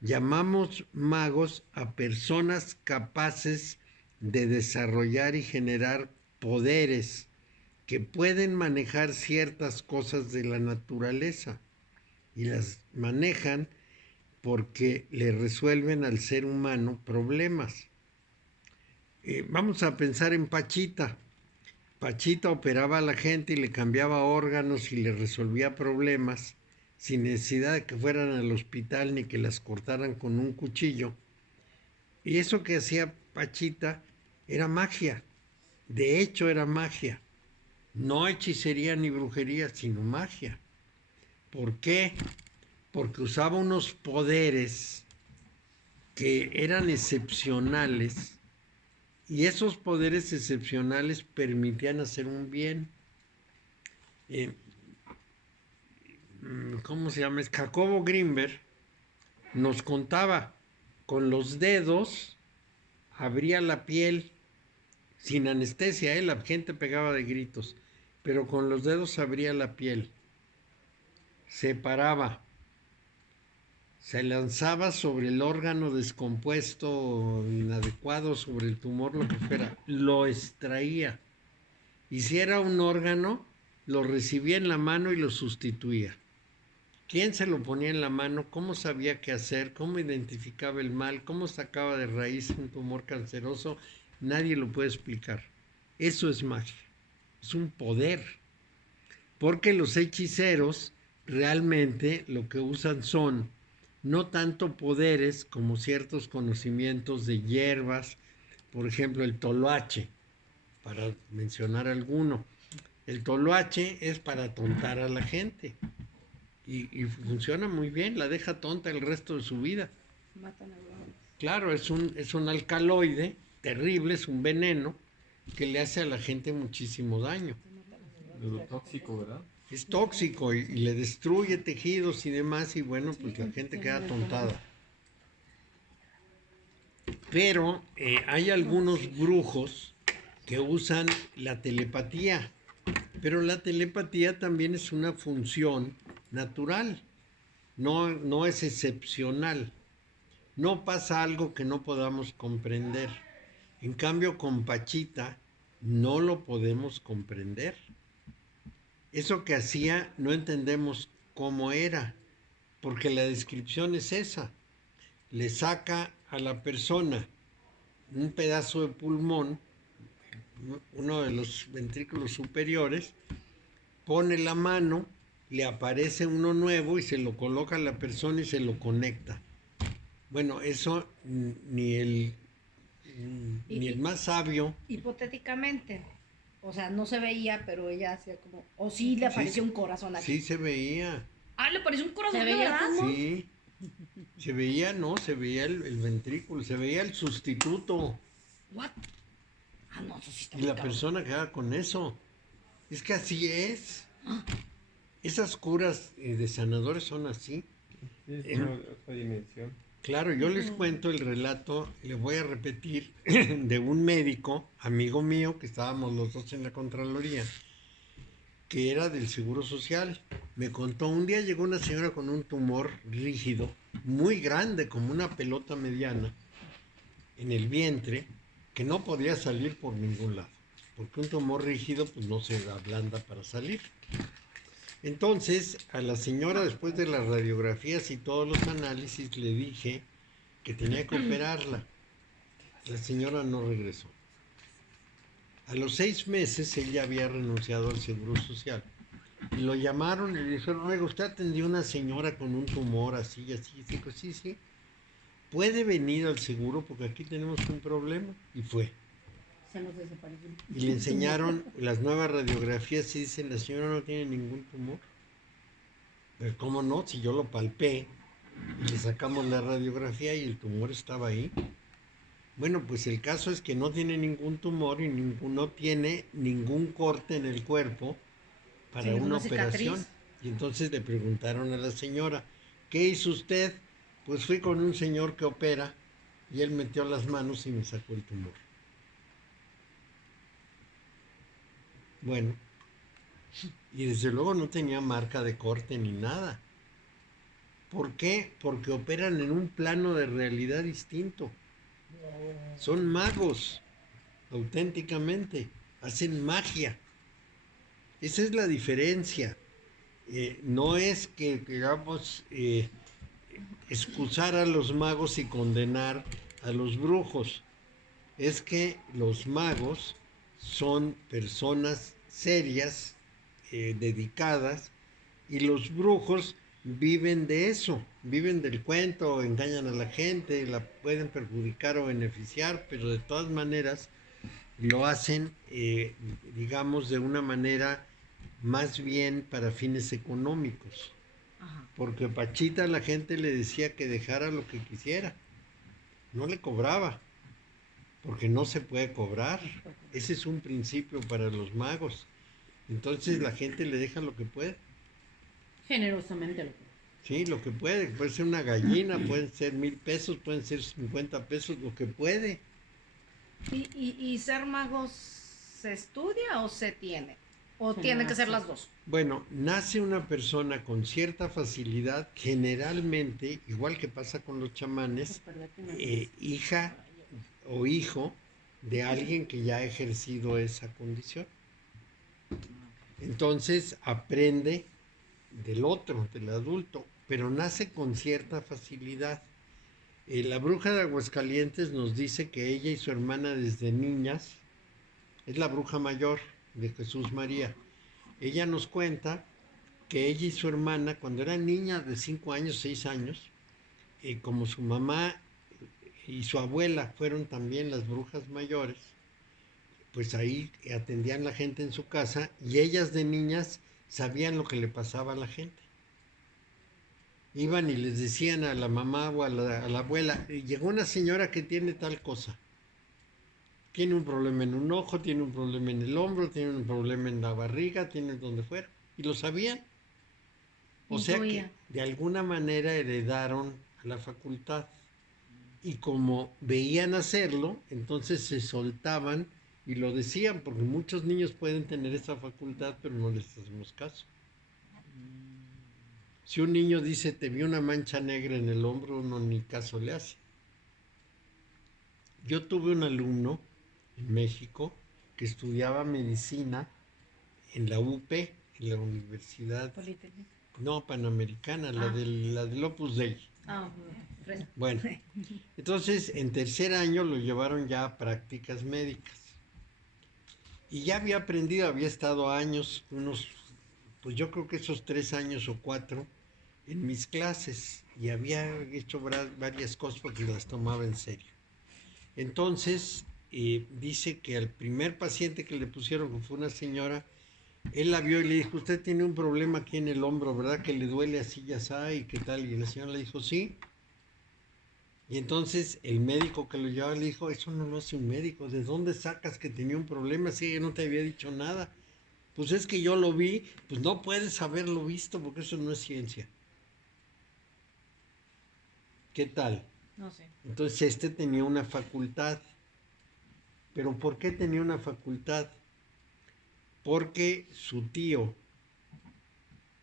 llamamos magos a personas capaces de desarrollar y generar poderes que pueden manejar ciertas cosas de la naturaleza y las manejan porque le resuelven al ser humano problemas. Vamos a pensar en Pachita. Pachita operaba a la gente y le cambiaba órganos y le resolvía problemas sin necesidad de que fueran al hospital ni que las cortaran con un cuchillo. Y eso que hacía Pachita era magia. De hecho era magia. No hechicería ni brujería, sino magia. ¿Por qué? Porque usaba unos poderes que eran excepcionales y esos poderes excepcionales permitían hacer un bien. ¿Cómo se llama? Jacobo Grinberg nos contaba, con los dedos abría la piel sin anestesia, la gente pegaba de gritos, pero con los dedos abría la piel, separaba, se lanzaba sobre el órgano descompuesto, inadecuado, sobre el tumor, lo que fuera, lo extraía. Y si era un órgano, lo recibía en la mano y lo sustituía. ¿Quién se lo ponía en la mano? ¿Cómo sabía qué hacer? ¿Cómo identificaba el mal? ¿Cómo sacaba de raíz un tumor canceroso? Nadie lo puede explicar. Eso es magia. Es un poder. Porque los hechiceros realmente lo que usan son no tanto poderes como ciertos conocimientos de hierbas, por ejemplo el toloache, para mencionar alguno. El toloache es para atontar a la gente y funciona muy bien, la deja tonta el resto de su vida. Mata neuronas. Claro, es un alcaloide terrible, es un veneno que le hace a la gente muchísimo daño. Neurotóxico, ¿verdad? Es tóxico y le destruye tejidos y demás, y bueno, pues la gente queda atontada. Pero hay algunos brujos que usan la telepatía, pero la telepatía también es una función natural, no es excepcional. No pasa algo que no podamos comprender. En cambio, con Pachita no lo podemos comprender. Eso que hacía no entendemos cómo era, porque la descripción es esa. Le saca a la persona un pedazo de pulmón, uno de los ventrículos superiores, pone la mano, le aparece uno nuevo y se lo coloca a la persona y se lo conecta. Bueno, eso ni el más sabio. Hipotéticamente, o sea, no se veía, pero ella hacía como, o sí le apareció un corazón aquí. Sí se veía. Ah, le apareció un corazón, ¿Se veía ¿verdad? como? Sí. Se veía, no, se veía el ventrículo, se veía el sustituto. What? Ah, no, eso sí está Y muy la cabrón. persona queda con eso. Es que así es. Esas curas de sanadores son así. Es otra dimensión. Claro, yo les cuento el relato, le voy a repetir, de un médico, amigo mío, que estábamos los dos en la Contraloría, que era del Seguro Social. Me contó, un día llegó una señora con un tumor rígido, muy grande, como una pelota mediana, en el vientre, que no podía salir por ningún lado, porque un tumor rígido pues no se ablanda para salir. Entonces, a la señora, después de las radiografías y todos los análisis, le dije que tenía que operarla. La señora no regresó. A los 6 meses, ella había renunciado al Seguro Social. Y lo llamaron y le dijeron, oiga, usted atendió a una señora con un tumor así y así. Y dijo, sí, sí. Puede venir al seguro porque aquí tenemos un problema. Y fue. Se nos desapareció. Y le enseñaron las nuevas radiografías y dicen, la señora no tiene ningún tumor. Pero cómo no, si yo lo palpé y le sacamos la radiografía y el tumor estaba ahí. Bueno, pues el caso es que no tiene ningún tumor y no tiene ningún corte en el cuerpo para Sí, una una cicatriz. operación. Y entonces le preguntaron a la señora, ¿qué hizo usted? Pues fui con un señor que opera y él metió las manos y me sacó el tumor. Bueno, y desde luego no tenía marca de corte ni nada. ¿Por qué? Porque operan en un plano de realidad distinto. Son magos, auténticamente, hacen magia. Esa es la diferencia. No es que queramos excusar a los magos y condenar a los brujos. Es que los magos son personas serias, dedicadas, y los brujos viven de eso, viven del cuento, engañan a la gente, la pueden perjudicar o beneficiar, pero de todas maneras lo hacen, digamos, de una manera más bien para fines económicos. Ajá. Porque Pachita a la gente le decía que dejara lo que quisiera, no le cobraba, porque no se puede cobrar. Ese es un principio para los magos. Entonces la gente le deja lo que puede. Generosamente lo que. Sí, lo que puede. Puede ser una gallina, pueden ser 1,000 pesos, pueden ser 50 pesos, lo que puede. ¿Y ser mago se estudia o se tiene? ¿O Se tiene que ser nace. las dos? Bueno, nace una persona con cierta facilidad, generalmente, igual que pasa con los chamanes, hija o hijo de alguien que ya ha ejercido esa condición. Entonces aprende del otro, del adulto, pero nace con cierta facilidad. La bruja de Aguascalientes nos dice que ella y su hermana desde niñas, es la bruja mayor de Jesús María, ella nos cuenta que ella y su hermana, cuando eran niñas de 5 años, 6 años, como su mamá y su abuela fueron también las brujas mayores, pues ahí atendían la gente en su casa y ellas de niñas sabían lo que le pasaba a la gente. Iban y les decían a la mamá o a la abuela, llegó una señora que tiene tal cosa. Tiene un problema en un ojo, tiene un problema en el hombro, tiene un problema en la barriga, tiene donde fuera. Y lo sabían. O sea que Intuía. de alguna manera heredaron la facultad. Y como veían hacerlo, entonces se soltaban y lo decían, porque muchos niños pueden tener esa facultad, pero no les hacemos caso. Si un niño dice, te vi una mancha negra en el hombro, uno ni caso le hace. Yo tuve un alumno en México que estudiaba medicina en la UP, en la Universidad, Politécnico. no, Panamericana, la del Opus Dei. Ah, fresa. Bueno, entonces en tercer año lo llevaron ya a prácticas médicas. Y ya había aprendido, había estado años, pues yo creo que esos 3 años o 4, en mis clases. Y había hecho varias cosas porque las tomaba en serio. Entonces, dice que al primer paciente que le pusieron, que fue una señora, él la vio y le dijo, usted tiene un problema aquí en el hombro, ¿verdad? Que le duele así, ya sabe, y qué tal. Y la señora le dijo, sí. Y entonces el médico que lo llevaba le dijo, eso no lo hace un médico, ¿de dónde sacas que tenía un problema si ella no te había dicho nada? Pues es que yo lo vi, pues no puedes haberlo visto porque eso no es ciencia. ¿Qué tal? No sé. Entonces este tenía una facultad. ¿Pero por qué tenía una facultad? Porque su tío,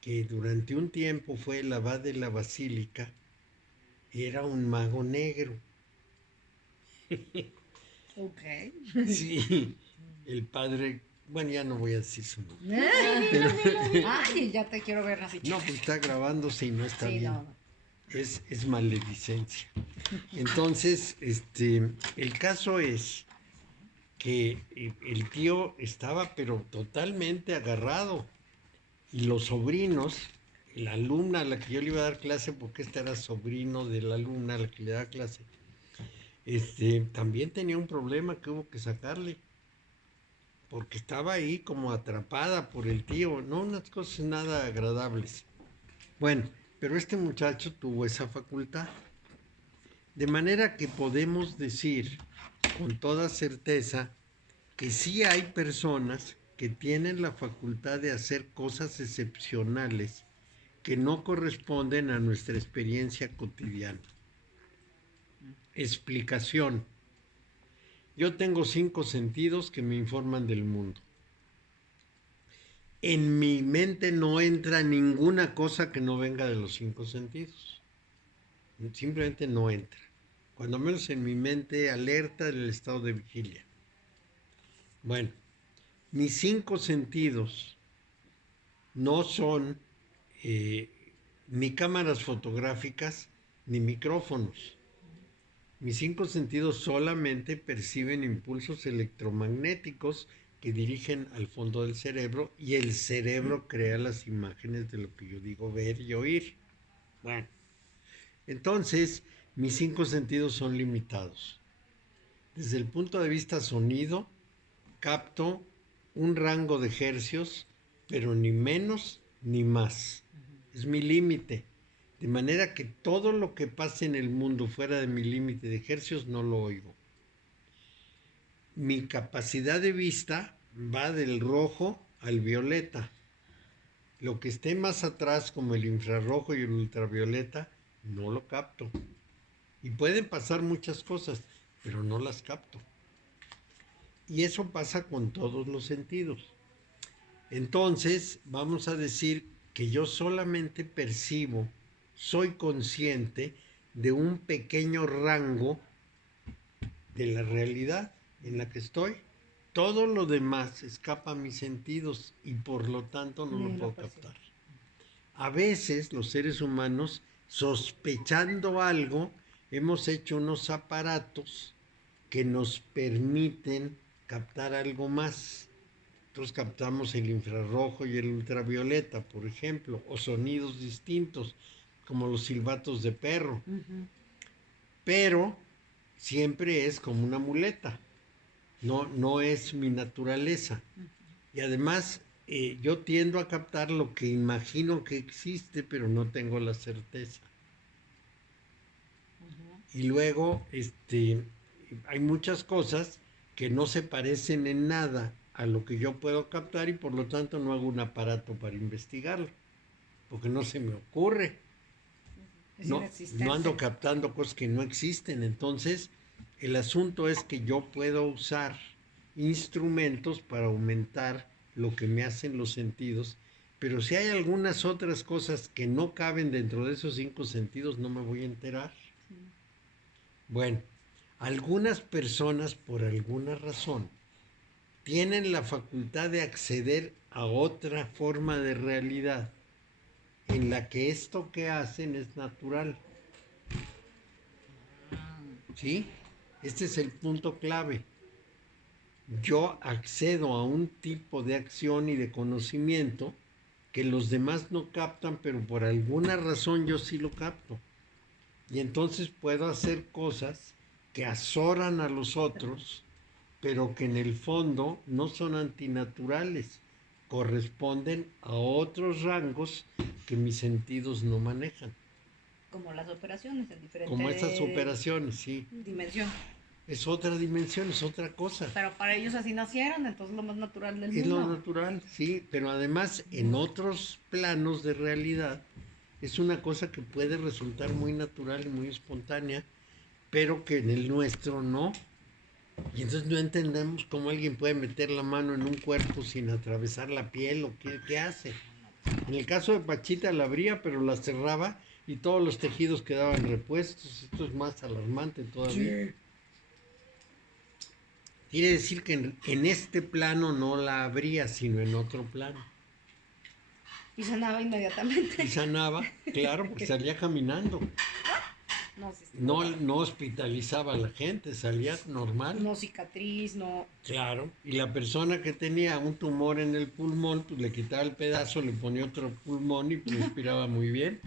que durante un tiempo fue el abad de la basílica, era un mago negro. Ok. Sí, el padre, bueno, ya no voy a decir su nombre. Ay, ya te quiero ver así. No, pues está grabándose y no está Sí, bien. no, no. Es maledicencia. Entonces, el caso es que el tío estaba pero totalmente agarrado y los sobrinos, la alumna a la que yo le iba a dar clase, porque este era sobrino de la alumna a la que le daba clase, también tenía un problema que hubo que sacarle, porque estaba ahí como atrapada por el tío, no unas cosas nada agradables. Bueno, pero este muchacho tuvo esa facultad. De manera que podemos decir con toda certeza que sí hay personas que tienen la facultad de hacer cosas excepcionales que no corresponden a nuestra experiencia cotidiana. Explicación. Yo tengo 5 sentidos que me informan del mundo. En mi mente no entra ninguna cosa que no venga de los 5 sentidos. Simplemente no entra. Cuando menos en mi mente alerta del estado de vigilia. Bueno, mis 5 sentidos no son ni cámaras fotográficas ni micrófonos. Mis 5 sentidos solamente perciben impulsos electromagnéticos que dirigen al fondo del cerebro y el cerebro crea las imágenes de lo que yo digo ver y oír. Bueno, entonces mis 5 sentidos son limitados. Desde el punto de vista sonido, capto un rango de hercios, pero ni menos ni más. Es mi límite. De manera que todo lo que pase en el mundo fuera de mi límite de hercios no lo oigo. Mi capacidad de vista va del rojo al violeta. Lo que esté más atrás, como el infrarrojo y el ultravioleta, no lo capto. Y pueden pasar muchas cosas, pero no las capto. Y eso pasa con todos los sentidos. Entonces, vamos a decir que yo solamente percibo, soy consciente de un pequeño rango de la realidad en la que estoy. Todo lo demás escapa a mis sentidos y por lo tanto no lo puedo captar. A veces los seres humanos, sospechando algo, hemos hecho unos aparatos que nos permiten captar algo más. Nosotros captamos el infrarrojo y el ultravioleta, por ejemplo, o sonidos distintos, como los silbatos de perro. Pero siempre es como una muleta, no es mi naturaleza. Y además, yo tiendo a captar lo que imagino que existe, pero no tengo la certeza. Y luego, hay muchas cosas que no se parecen en nada a lo que yo puedo captar y por lo tanto no hago un aparato para investigarlo, porque no se me ocurre. No ando captando cosas que no existen. Entonces, el asunto es que yo puedo usar instrumentos para aumentar lo que me hacen los sentidos, pero si hay algunas otras cosas que no caben dentro de esos 5 sentidos, no me voy a enterar. Bueno, algunas personas, por alguna razón, tienen la facultad de acceder a otra forma de realidad en la que esto que hacen es natural. ¿Sí? Este es el punto clave. Yo accedo a un tipo de acción y de conocimiento que los demás no captan, pero por alguna razón yo sí lo capto. Y entonces puedo hacer cosas que azoran a los otros, pero que en el fondo no son antinaturales, corresponden a otros rangos que mis sentidos no manejan. Como las operaciones en diferentes... Como esas operaciones, sí. Dimensión. Es otra dimensión, es otra cosa. Pero para ellos así nacieron, entonces lo más natural del mundo. Es lo natural, sí, pero además en otros planos de realidad es una cosa que puede resultar muy natural y muy espontánea, pero que en el nuestro no. Y entonces no entendemos cómo alguien puede meter la mano en un cuerpo sin atravesar la piel o qué hace. En el caso de Pachita la abría, pero la cerraba y todos los tejidos quedaban repuestos. Esto es más alarmante todavía. Sí. Quiere decir que en este plano no la abría, sino en otro plano. Y sanaba inmediatamente. Y sanaba, claro, porque salía caminando. No hospitalizaba a la gente, salía normal. No cicatriz, no... Claro, y la persona que tenía un tumor en el pulmón, pues le quitaba el pedazo, le ponía otro pulmón y pues respiraba muy bien.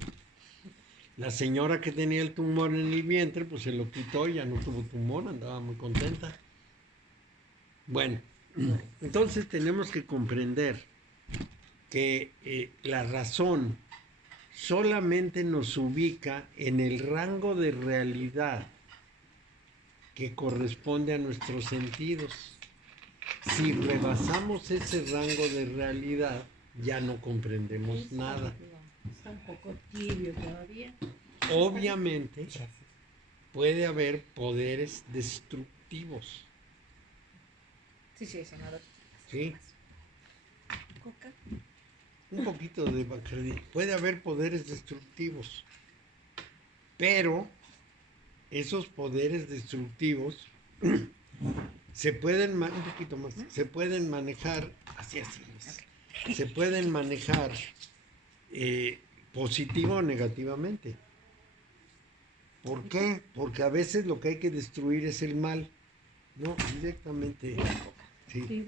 La señora que tenía el tumor en el vientre, pues se lo quitó y ya no tuvo tumor, andaba muy contenta. Bueno, entonces tenemos que comprender que la razón solamente nos ubica en el rango de realidad que corresponde a nuestros sentidos. Si rebasamos ese rango de realidad, ya no comprendemos nada. Está un poco tibio todavía. Obviamente, puede haber poderes destructivos, Sí, sí, senador. ¿sí? Coca. Un poquito de Bacardí. Puede haber poderes destructivos, pero esos poderes destructivos se pueden, un poquito más, se pueden manejar, así, se pueden manejar positivo o negativamente. ¿Por qué? Porque a veces lo que hay que destruir es el mal, no directamente. Sí.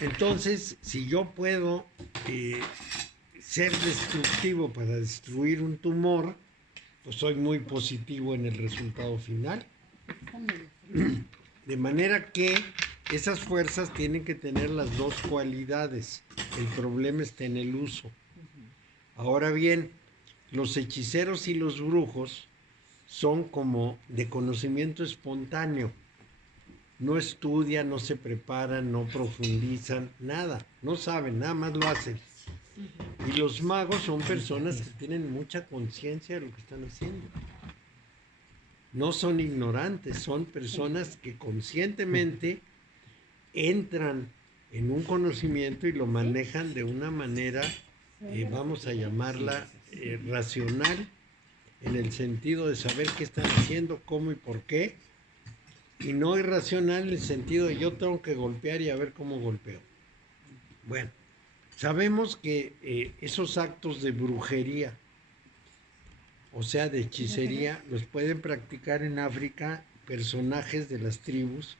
Entonces, si yo puedo ser destructivo para destruir un tumor, pues soy muy positivo en el resultado final. De manera que esas fuerzas tienen que tener las dos cualidades. El problema está en el uso. Ahora bien, los hechiceros y los brujos son como de conocimiento espontáneo. No estudian, no se preparan, no profundizan, nada. No saben, nada más lo hacen. Y los magos son personas que tienen mucha conciencia de lo que están haciendo. No son ignorantes, son personas que conscientemente entran en un conocimiento y lo manejan de una manera, vamos a llamarla racional, en el sentido de saber qué están haciendo, cómo y por qué, y no irracional en el sentido de yo tengo que golpear y a ver cómo golpeo. Bueno, sabemos que esos actos de brujería, o sea, de hechicería, los pueden practicar en África personajes de las tribus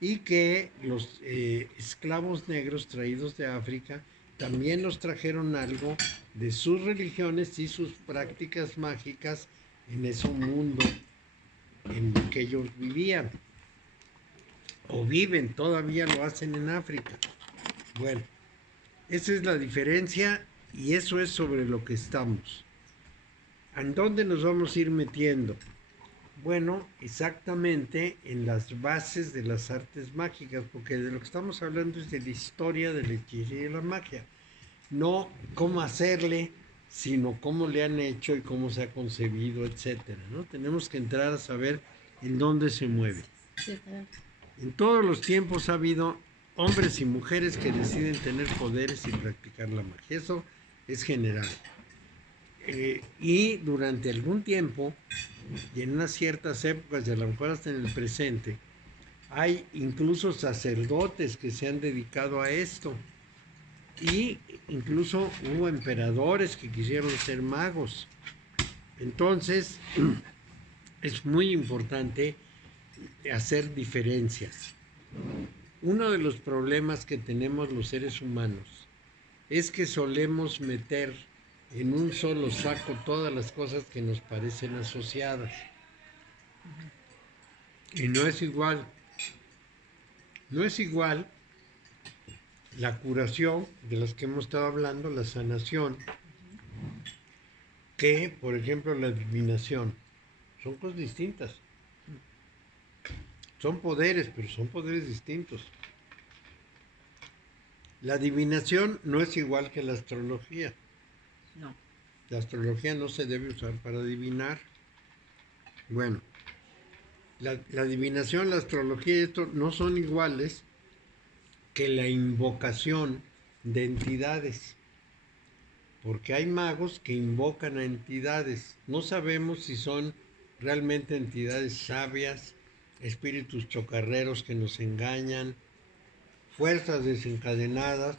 y que los esclavos negros traídos de África también nos trajeron algo de sus religiones y sus prácticas mágicas en ese mundo en el que ellos vivían o viven, todavía lo hacen en África. Bueno, esa es la diferencia y eso es sobre lo que estamos. ¿En dónde nos vamos a ir metiendo? Bueno, exactamente en las bases de las artes mágicas, porque de lo que estamos hablando es de la historia de la hechicería y la magia. No cómo hacerle, sino cómo le han hecho y cómo se ha concebido, etcétera, ¿no? Tenemos que entrar a saber en dónde se mueve. En todos los tiempos ha habido hombres y mujeres que deciden tener poderes y practicar la magia. Eso es general. Y durante algún tiempo, y en unas ciertas épocas, y a lo mejor hasta en el presente, hay incluso sacerdotes que se han dedicado a esto. Y incluso hubo emperadores que quisieron ser magos. Entonces, es muy importante hacer diferencias. Uno de los problemas que tenemos los seres humanos es que solemos meter en un solo saco todas las cosas que nos parecen asociadas. Y no es igual. No es igual la curación de las que hemos estado hablando, la sanación, que, por ejemplo, la adivinación. Son cosas distintas. Son poderes, pero son poderes distintos. La adivinación no es igual que la astrología. No. La astrología no se debe usar para adivinar. Bueno, la adivinación, la astrología y esto no son iguales que la invocación de entidades. Porque hay magos que invocan a entidades. No sabemos si son realmente entidades sabias, espíritus chocarreros que nos engañan, fuerzas desencadenadas,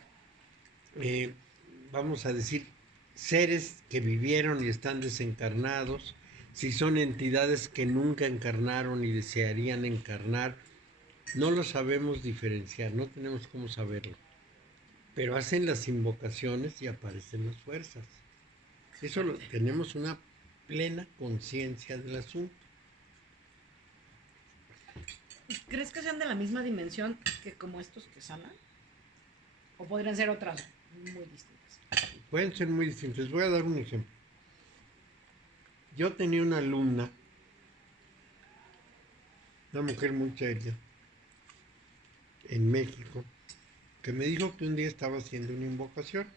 vamos a decir, seres que vivieron y están desencarnados, si son entidades que nunca encarnaron y desearían encarnar. No lo sabemos diferenciar, no tenemos cómo saberlo. Pero hacen las invocaciones y aparecen las fuerzas. Eso tenemos una plena conciencia del asunto. ¿Crees que sean de la misma dimensión que como estos que sanan? ¿O podrían ser otras muy distintas? Pueden ser muy distintos. Les voy a dar un ejemplo. Yo tenía una alumna, una mujer muy seria, en México, que me dijo que un día estaba haciendo una invocación.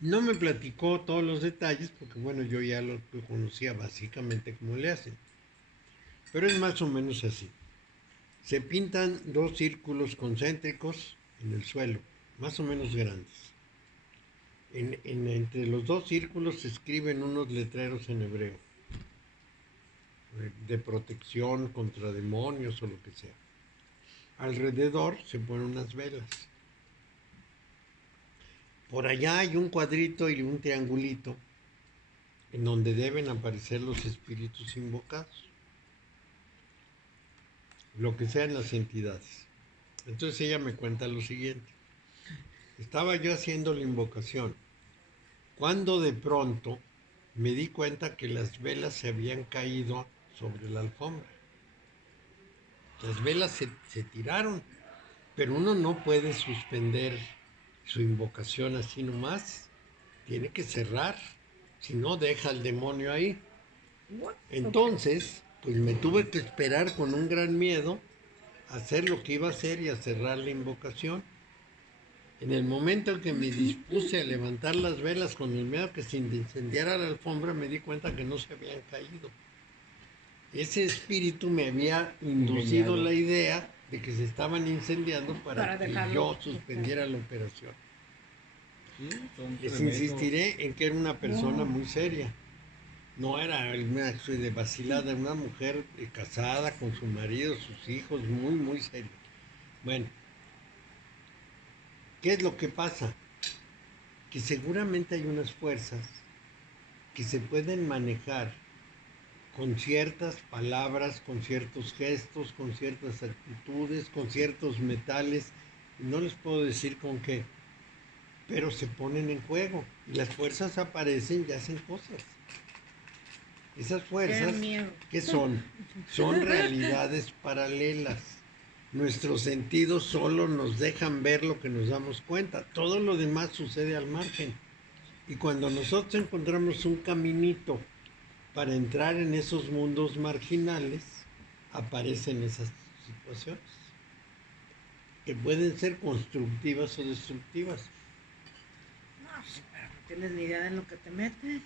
No me platicó todos los detalles, porque bueno, yo ya lo conocía básicamente cómo le hacen. Pero es más o menos así. Se pintan 2 círculos concéntricos en el suelo, más o menos grandes. Entre los 2 círculos se escriben unos letreros en hebreo, de protección contra demonios o lo que sea. Alrededor se ponen unas velas. Por allá hay un cuadrito y un triangulito en donde deben aparecer los espíritus invocados, lo que sean las entidades. Entonces ella me cuenta lo siguiente. Estaba yo haciendo la invocación, cuando de pronto me di cuenta que las velas se habían caído sobre la alfombra. Las velas se tiraron, pero uno no puede suspender su invocación así nomás. Tiene que cerrar, si no deja al demonio ahí. Entonces, pues me tuve que esperar con un gran miedo a hacer lo que iba a hacer y a cerrar la invocación. En el momento en que me dispuse a levantar las velas con el miedo que se incendiara la alfombra, me di cuenta que no se habían caído. Ese espíritu me había inducido la idea de que se estaban incendiando para que yo suspendiera la operación. Sí, son Les tremendos. insistiré en que era una persona muy seria. No era una de vacilada, una mujer casada con su marido, sus hijos, muy, muy seria. Bueno, ¿qué es lo que pasa? Que seguramente hay unas fuerzas que se pueden manejar con ciertas palabras, con ciertos gestos, con ciertas actitudes, con ciertos metales. No les puedo decir con qué, pero se ponen en juego y las fuerzas aparecen y hacen cosas. Esas fuerzas, Qué miedo. ¿qué son? Son realidades paralelas. Nuestros sentidos solo nos dejan ver lo que nos damos cuenta. Todo lo demás sucede al margen. Y cuando nosotros encontramos un caminito para entrar en esos mundos marginales, aparecen esas situaciones, que pueden ser constructivas o destructivas. No, sí, pero no tienes ni idea de lo que te metes.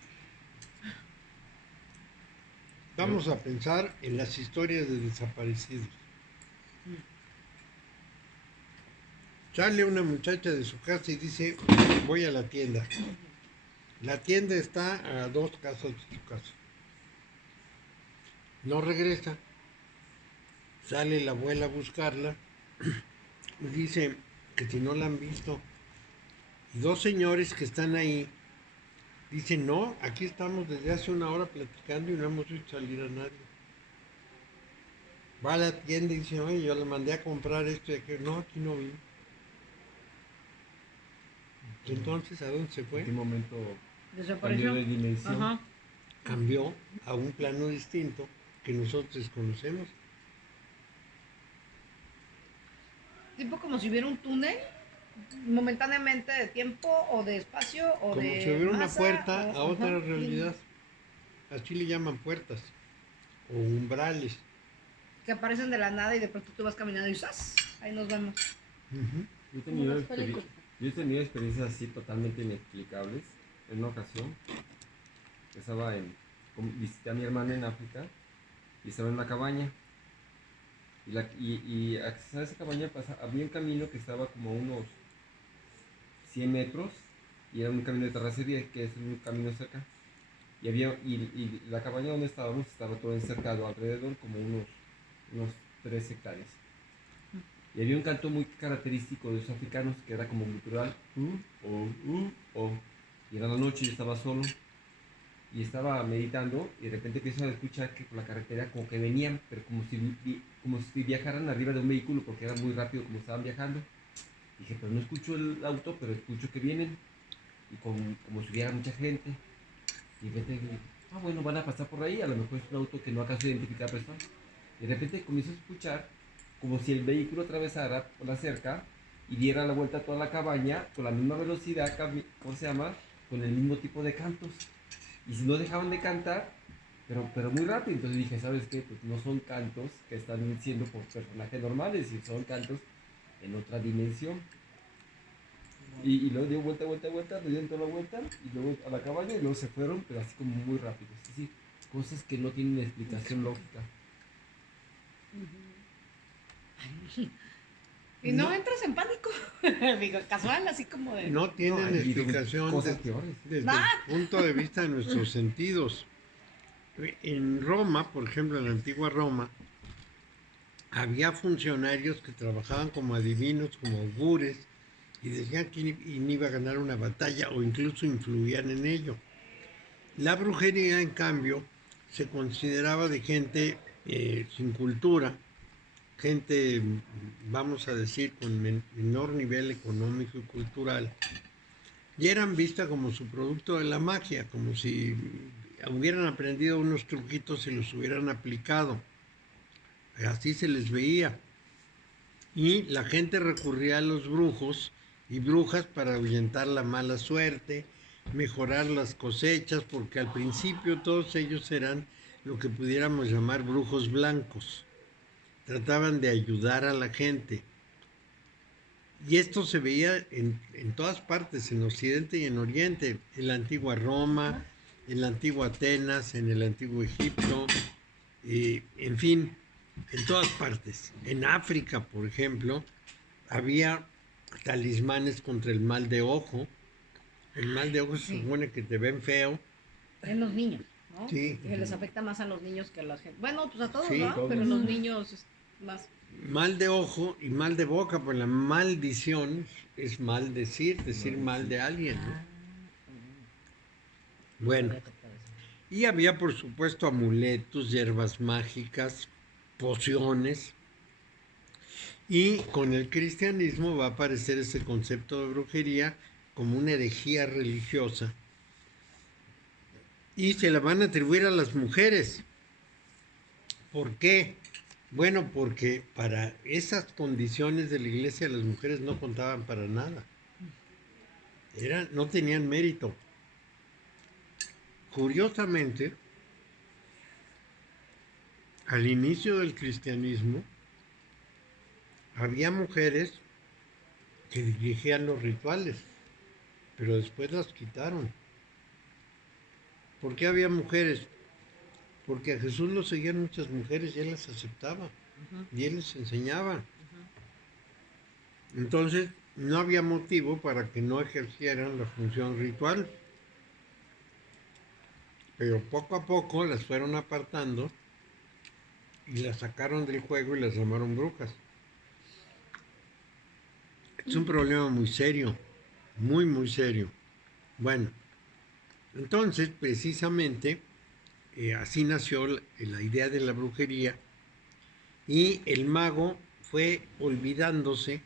Vamos a pensar en las historias de desaparecidos. Sale una muchacha de su casa y dice, voy a la tienda. La tienda está a 2 casas de su casa. No regresa. Sale la abuela a buscarla y dice que si no la han visto. Y 2 señores que están ahí dicen, no, aquí estamos desde hace 1 hora platicando y no hemos visto salir a nadie. Va a la tienda y dice, oye, yo le mandé a comprar esto y aquello. No, aquí no vi. Entonces, ¿a dónde se ¿En fue? qué momento Desapareció. cambió de dimensión? Ajá. Cambió a un plano distinto que nosotros desconocemos. Tipo como si hubiera un túnel momentáneamente de tiempo o de espacio o Como de si hubiera una masa, puerta o- a otra ajá. realidad. Así le llaman puertas o umbrales. Que aparecen de la nada y de pronto tú vas caminando y ¡zas! Ahí nos vemos. Ujú. Yo he Como tenido, las películas. yo he tenido experiencias así totalmente inexplicables. En una ocasión, visité a mi hermana en África y estaba en una cabaña. Y accesar a esa cabaña había un camino que estaba como a unos 100 metros y era un camino de terracería, que es un camino cerca. Y la cabaña donde estábamos estaba todo encercado alrededor, como unos 3 hectáreas. Y había un canto muy característico de los africanos que era como gutural, oh. Y era la noche y estaba solo y estaba meditando y de repente empiezo a escuchar que por la carretera como que venían, pero como si viajaran arriba de un vehículo porque era muy rápido como estaban viajando. Dije, pero no escucho el auto, pero escucho que vienen y como si hubiera mucha gente. Y de repente dije, bueno, van a pasar por ahí, a lo mejor es un auto que no acaso de identificar persona. Y de repente comienzo a escuchar como si el vehículo atravesara por la cerca y diera la vuelta a toda la cabaña con la misma velocidad, ¿cómo se llama? con el mismo tipo de cantos. Y si no dejaban de cantar, pero muy rápido. Entonces dije, ¿sabes qué? Pues no son cantos que están siendo por personajes normales, y son cantos en otra dimensión. Y luego dio vuelta, le dieron toda la vuelta, y luego a la cabaña, y luego se fueron, pero así como muy rápido. Es decir, cosas que no tienen explicación lógica. Y no, No. entras en pánico. Digo, casual, así como de. No tienen hay explicación cosas peores. desde Ah. el punto de vista de nuestros sentidos. En Roma, por ejemplo, en la antigua Roma, había funcionarios que trabajaban como adivinos, como augures, y decían quién iba a ganar una batalla o incluso influían en ello. La brujería, en cambio, se consideraba de gente sin cultura, gente, vamos a decir, con menor nivel económico y cultural, y eran vistas como su producto de la magia, como si hubieran aprendido unos truquitos y los hubieran aplicado. Así se les veía. Y la gente recurría a los brujos y brujas para ahuyentar la mala suerte, mejorar las cosechas, porque al principio todos ellos eran lo que pudiéramos llamar brujos blancos. Trataban de ayudar a la gente. Y esto se veía en todas partes, en Occidente y en Oriente, en la antigua Roma, en la antigua Atenas, en el antiguo Egipto, en fin, en todas partes. En África, por ejemplo, había talismanes contra el mal de ojo. El mal de ojo se Sí. supone que te ven feo. En los niños, ¿no? Sí. Que les afecta más a los niños que a la gente. Bueno, pues a todos, Sí, ¿no? todos. Pero los niños es más. Mal de ojo y mal de boca, pues la maldición es decir mal de alguien, ¿no? Bueno, y había por supuesto amuletos, hierbas mágicas, pociones. Y con el cristianismo va a aparecer ese concepto de brujería como una herejía religiosa. Y se la van a atribuir a las mujeres. ¿Por qué? Bueno, porque para esas condiciones de la iglesia las mujeres no contaban para nada. No tenían mérito. Curiosamente, al inicio del cristianismo, había mujeres que dirigían los rituales, pero después las quitaron. ¿Por qué había mujeres? Porque a Jesús lo seguían muchas mujeres y él las aceptaba y él les enseñaba. Entonces, no había motivo para que no ejercieran la función ritual. Pero poco a poco las fueron apartando y las sacaron del juego y las llamaron brujas. Es un problema muy serio, muy, muy serio. Bueno, entonces, precisamente, así nació la idea de la brujería y el mago fue olvidándose.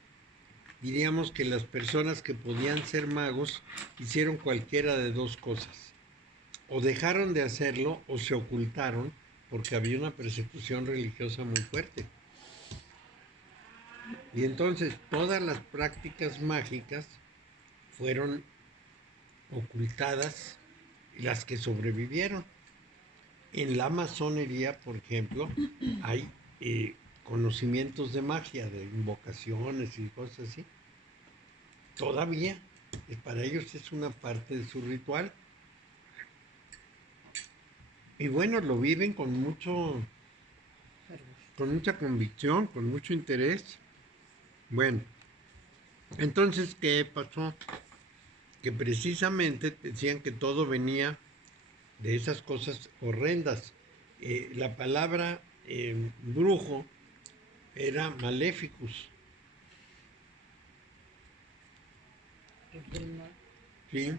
Diríamos que las personas que podían ser magos hicieron cualquiera de dos cosas. O dejaron de hacerlo o se ocultaron porque había una persecución religiosa muy fuerte. Y entonces todas las prácticas mágicas fueron ocultadas, las que sobrevivieron. En la masonería, por ejemplo, hay conocimientos de magia, de invocaciones y cosas así. Todavía, para ellos es una parte de su ritual. Y bueno, lo viven con mucha convicción, con mucho interés. Bueno, entonces, ¿qué pasó? Que precisamente decían que todo venía de esas cosas horrendas. La palabra brujo era maleficus, ¿sí?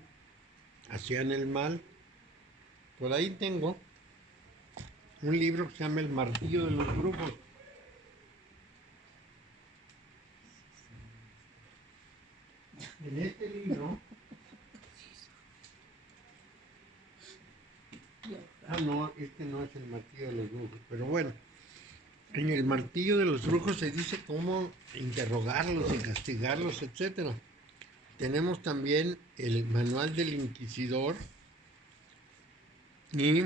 Hacían el mal. Por ahí tengo un libro que se llama El martillo de los brujos. En este libro... no, este no es el martillo de los brujos, pero bueno, en el martillo de los brujos se dice cómo interrogarlos y castigarlos, etcétera. tenemos también el manual del inquisidor y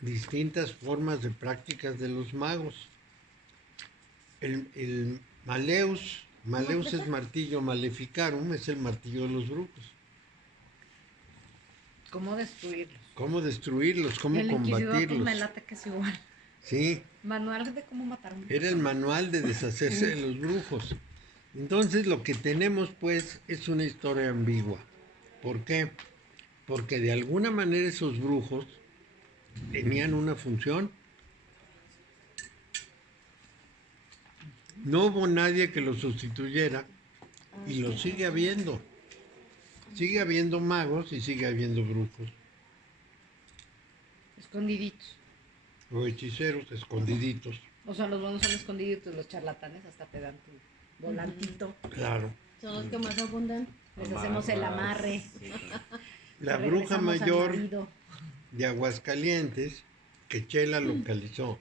distintas formas de prácticas de los magos. El Maleus es martillo maleficarum, es el martillo de los brujos. ¿Cómo destruirlos? Cómo destruirlos, cómo El inquisidor, pues, combatirlos. me late que es igual. Sí, Manual de cómo matar a un era el manual de deshacerse de los brujos. Entonces lo que tenemos pues es una historia ambigua. ¿Por qué? Porque de alguna manera esos brujos tenían una función. No hubo nadie que los sustituyera y lo sigue habiendo. Sigue habiendo magos y sigue habiendo brujos Escondiditos. o hechiceros escondiditos. O sea, los buenos son escondiditos, los charlatanes hasta te dan tu volantito. Claro. Son los que más abundan. Les hacemos el amarre. La le bruja regresamos al mayor marido. de Aguascalientes que Chela localizó.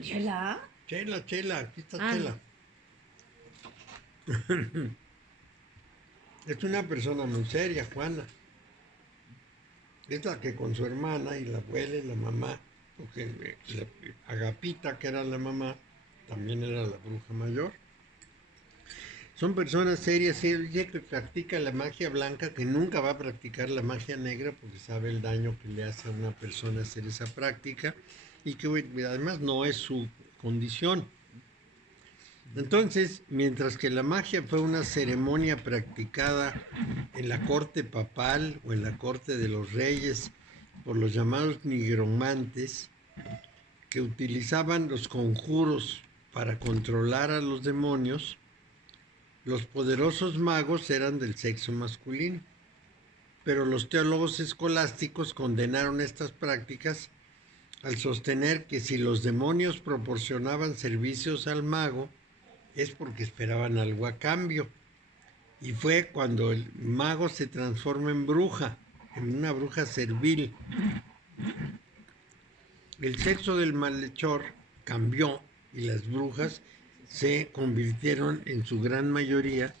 ¿Chela? Chela, aquí está Ah. Chela. Es una persona muy seria, Juana. Es la que con su hermana y la abuela y la mamá, porque Agapita, que era la mamá, también era la bruja mayor. Son personas serias, ella que practica la magia blanca, que nunca va a practicar la magia negra porque sabe el daño que le hace a una persona hacer esa práctica y que además no es su condición. Entonces, mientras que la magia fue una ceremonia practicada en la corte papal o en la corte de los reyes por los llamados nigromantes, que utilizaban los conjuros para controlar a los demonios, los poderosos magos eran del sexo masculino. Pero los teólogos escolásticos condenaron estas prácticas al sostener que si los demonios proporcionaban servicios al mago, es porque esperaban algo a cambio. Y fue cuando el mago se transforma en bruja, en una bruja servil. El sexo del malhechor cambió y las brujas se convirtieron en su gran mayoría,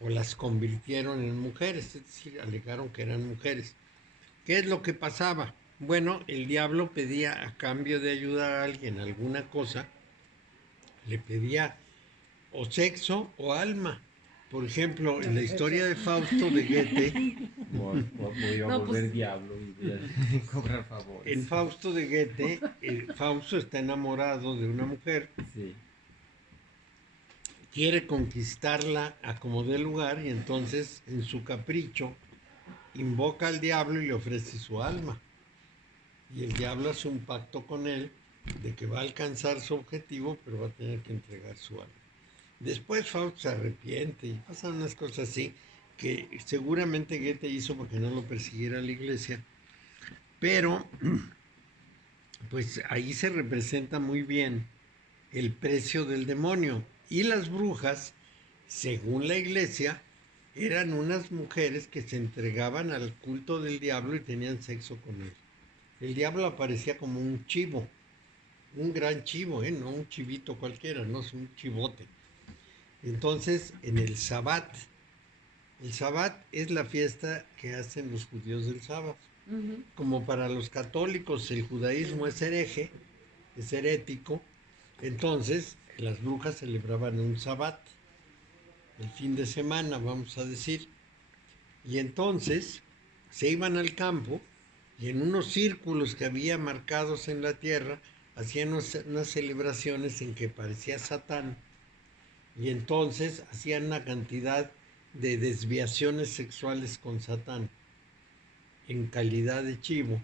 o las convirtieron en mujeres, es decir, alegaron que eran mujeres. ¿Qué es lo que pasaba? Bueno, el diablo pedía a cambio de ayudar a alguien alguna cosa, le pedía o sexo o alma. Por ejemplo, en la historia de Fausto de Goethe, Voy a No, volver pues- diablo y voy a cobrar favores. en Fausto de Goethe, Fausto está enamorado de una mujer, Sí. quiere conquistarla a como dé lugar y entonces en su capricho invoca al diablo y le ofrece su alma. Y el diablo hace un pacto con él de que va a alcanzar su objetivo, pero va a tener que entregar su alma. Después Fausto se arrepiente y pasan unas cosas así que seguramente Goethe hizo porque no lo persiguiera la iglesia, pero pues ahí se representa muy bien el precio del demonio. Y las brujas, según la iglesia, eran unas mujeres que se entregaban al culto del diablo y tenían sexo con él. El diablo aparecía como un chivo, un gran chivo, no un chivito cualquiera, no es un chivote. Entonces, en el Sabbat es la fiesta que hacen los judíos del sábado. Como para los católicos el judaísmo es hereje, es herético, entonces las brujas celebraban un Sabbat, el fin de semana, vamos a decir, y entonces se iban al campo y en unos círculos que había marcados en la tierra hacían unas celebraciones en que parecía Satán y entonces hacían una cantidad de desviaciones sexuales con Satán en calidad de chivo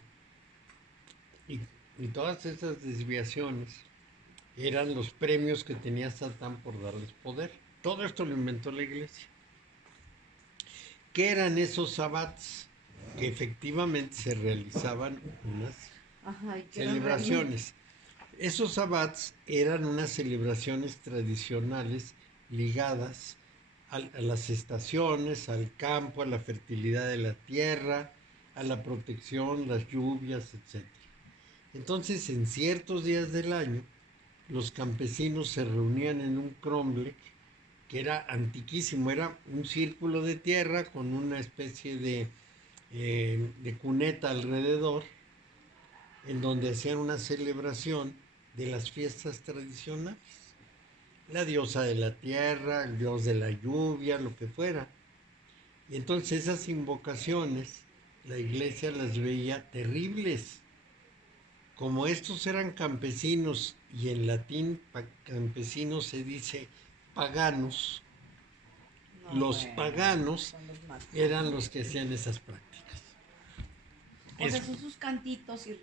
y todas esas desviaciones eran los premios que tenía Satán por darles poder. Todo esto lo inventó la iglesia. ¿Qué eran esos sabbats? Que efectivamente se realizaban unas Ajá, ¿y qué eran celebraciones. Esos sabbats eran unas celebraciones tradicionales ligadas a las estaciones, al campo, a la fertilidad de la tierra, a la protección, las lluvias, etc. Entonces, en ciertos días del año, los campesinos se reunían en un cromlech, que era antiquísimo, era un círculo de tierra con una especie de cuneta alrededor, en donde hacían una celebración de las fiestas tradicionales. La diosa de la tierra, el dios de la lluvia, lo que fuera. Y entonces esas invocaciones, la iglesia las veía terribles. Como estos eran campesinos, y en latín campesinos se dice paganos, No, los bueno, paganos son los más. eran los que hacían esas prácticas. O sea, Es son sus cantitos y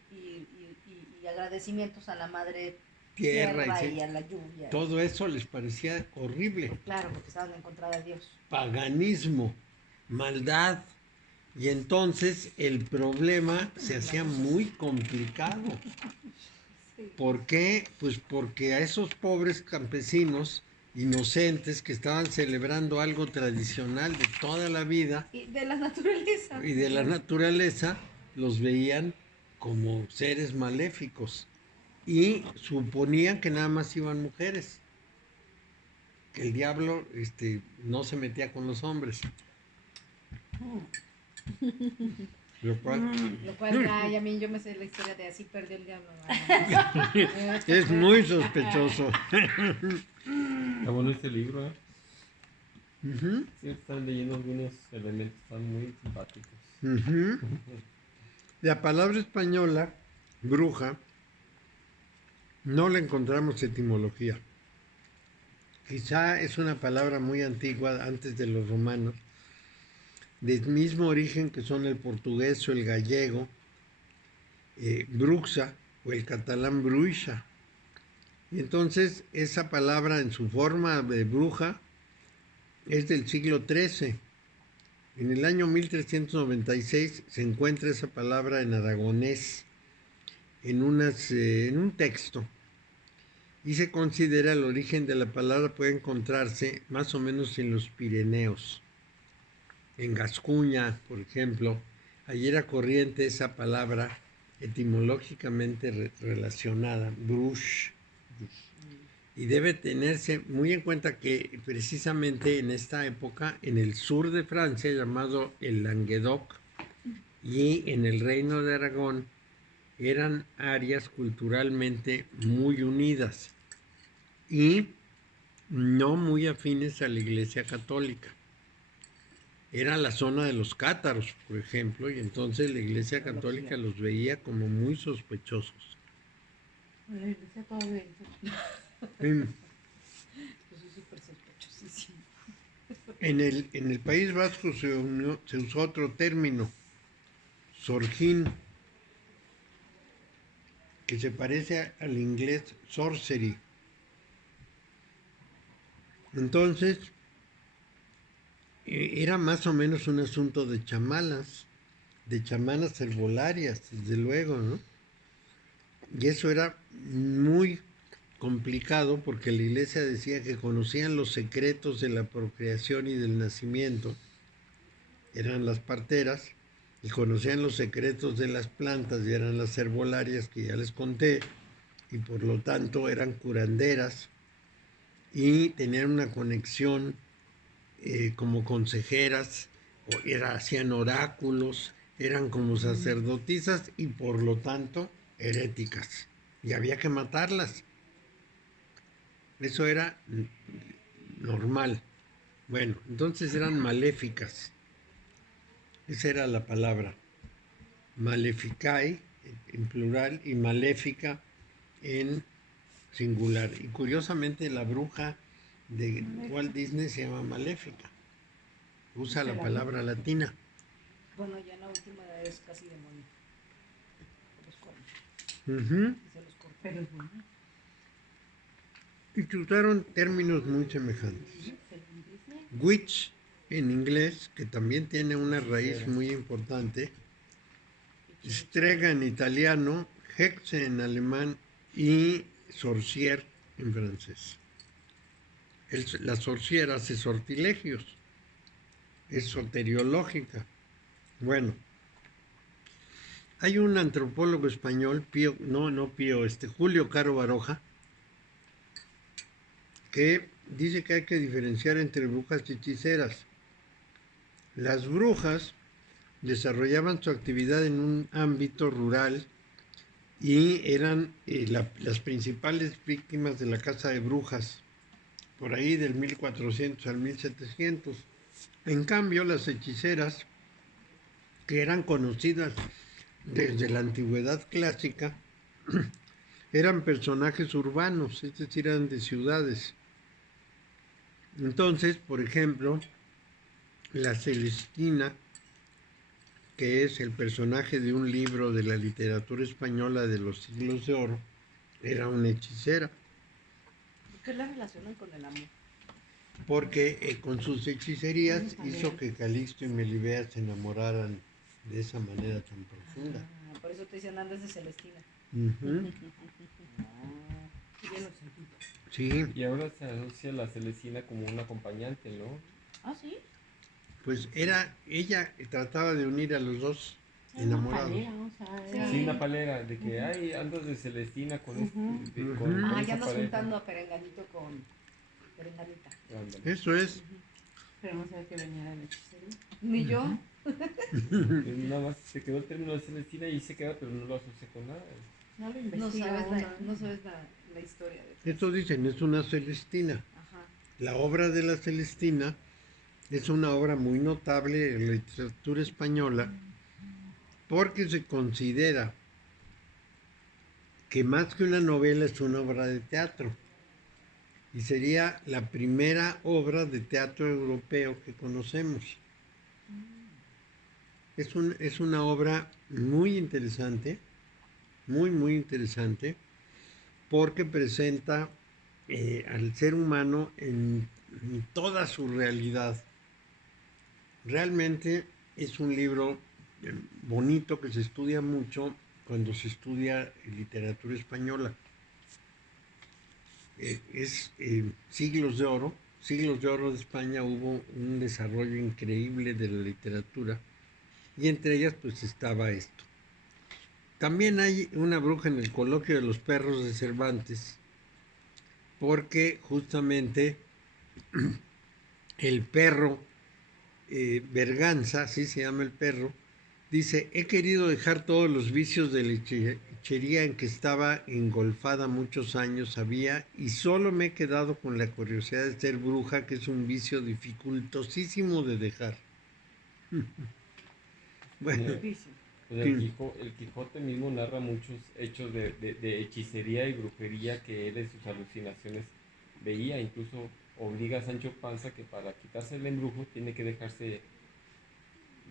agradecimientos a la madre tierra tierra y y a la lluvia. todo eso les parecía horrible. Claro, porque estaban en contra de Dios. Paganismo, maldad. Y entonces el problema se hacía muy complicado. ¿Por qué? Pues porque a esos pobres campesinos inocentes que estaban celebrando algo tradicional de toda la vida Y de la naturaleza. y de la naturaleza, los veían como seres maléficos y suponían que nada más iban mujeres, que el diablo no se metía con los hombres. Lo cual Lo cual ya a mí yo me sé la historia de así perdió el diablo. es muy sospechoso. Está bueno este libro, ¿eh? Ujú, Sí, están leyendo algunos elementos, están muy simpáticos. ujú. La palabra española, bruja, no la encontramos etimología. Quizá es una palabra muy antigua, antes de los romanos, del mismo origen que son el portugués o el gallego, bruxa, o el catalán bruixa. Y entonces esa palabra en su forma de bruja es del siglo XIII. En el año 1396 se encuentra esa palabra en aragonés, en un texto, y se considera el origen de la palabra puede encontrarse más o menos en los Pirineos. En Gascuña, por ejemplo, allí era corriente esa palabra etimológicamente relacionada, bruche. Y debe tenerse muy en cuenta que precisamente en esta época, en el sur de Francia, llamado el Languedoc, y en el Reino de Aragón, eran áreas culturalmente muy unidas y no muy afines a la Iglesia Católica. Era la zona de los cátaros, por ejemplo, y entonces la Iglesia Católica los veía como muy sospechosos. La iglesia todavía. En, Eso es súper sospechosísimo. en el País Vasco se usó otro término, sorgín, que se parece al inglés sorcery. Entonces, era más o menos un asunto de chamanas, de chamanas herbolarias, desde luego, ¿no? Y eso era muy complicado porque la iglesia decía que conocían los secretos de la procreación y del nacimiento, eran las parteras, y conocían los secretos de las plantas, y eran las herbolarias que ya les conté, y por lo tanto eran curanderas y tenían una conexión como consejeras, hacían oráculos, eran como sacerdotisas y por lo tanto heréticas. Y había que matarlas. Eso era normal. Bueno, entonces eran maléficas. Esa era la palabra. Maleficae en plural y maléfica en singular. Y curiosamente la bruja de Walt Disney se llama Maléfica. Usa la palabra latina. Bueno, ya en la última es casi demonio. Los corren. Ujú. Se los corta. Pero es bueno. Y usaron términos muy semejantes. Witch en inglés, que también tiene una raíz muy importante. Strega en italiano, Hexe en alemán y sorcier en francés. La sorciera hace sortilegios, es soteriológica. Bueno, hay un antropólogo español, Julio Caro Baroja, que dice que hay que diferenciar entre brujas y hechiceras. Las brujas desarrollaban su actividad en un ámbito rural y eran las principales víctimas de la caza de brujas, por ahí del 1400 al 1700. En cambio, las hechiceras, que eran conocidas desde la antigüedad clásica, eran personajes urbanos, es decir, eran de ciudades. Entonces, por ejemplo, la Celestina, que es el personaje de un libro de la literatura española de los siglos de oro, era una hechicera, ¿Por qué la relacionan con el amor? porque con sus hechicerías hizo que Calixto y Melibea se enamoraran de esa manera tan profunda. Ah, por eso te decían andas de Celestina. Ujú. Ya lo sentí. Sí, Y ahora se asocia la Celestina como un acompañante, ¿no? Ah, sí. pues ella trataba de unir a los dos Era una enamorados. palera, o sea, Sí. era- Sí, una palera, de que, ay, andas de Celestina con, Ujú. este, Ujú. con Ah, esa ya andas pareja. juntando a Perenganito con Perenganita. Ándale. Eso es. Pero no sabía que venía de la hechicería. Ni yo. Pues nada más se quedó el término de Celestina y se queda, pero no lo asocia con nada. No lo No investiga sabes, uno, no sabes la historia de Esto dicen, es una Celestina. Ajá. La obra de la Celestina es una obra muy notable en la literatura española porque se considera que más que una novela es una obra de teatro y sería la primera obra de teatro europeo que conocemos. Es una obra muy interesante, muy interesante, porque presenta al ser humano en toda su realidad. Realmente es un libro bonito que se estudia mucho cuando se estudia literatura española. Es siglos de oro de España, hubo un desarrollo increíble de la literatura y entre ellas pues estaba esto. También hay una bruja en el coloquio de los perros de Cervantes, porque justamente el perro Berganza, así se llama el perro, dice, he querido dejar todos los vicios de la hechicería en que estaba engolfada muchos años había y solo me he quedado con la curiosidad de ser bruja, que es un vicio dificultosísimo de dejar. Bueno, Difícil. Pues el Quijote mismo narra muchos hechos de hechicería y brujería que él en sus alucinaciones veía. Incluso obliga a Sancho Panza que para quitarse el embrujo tiene que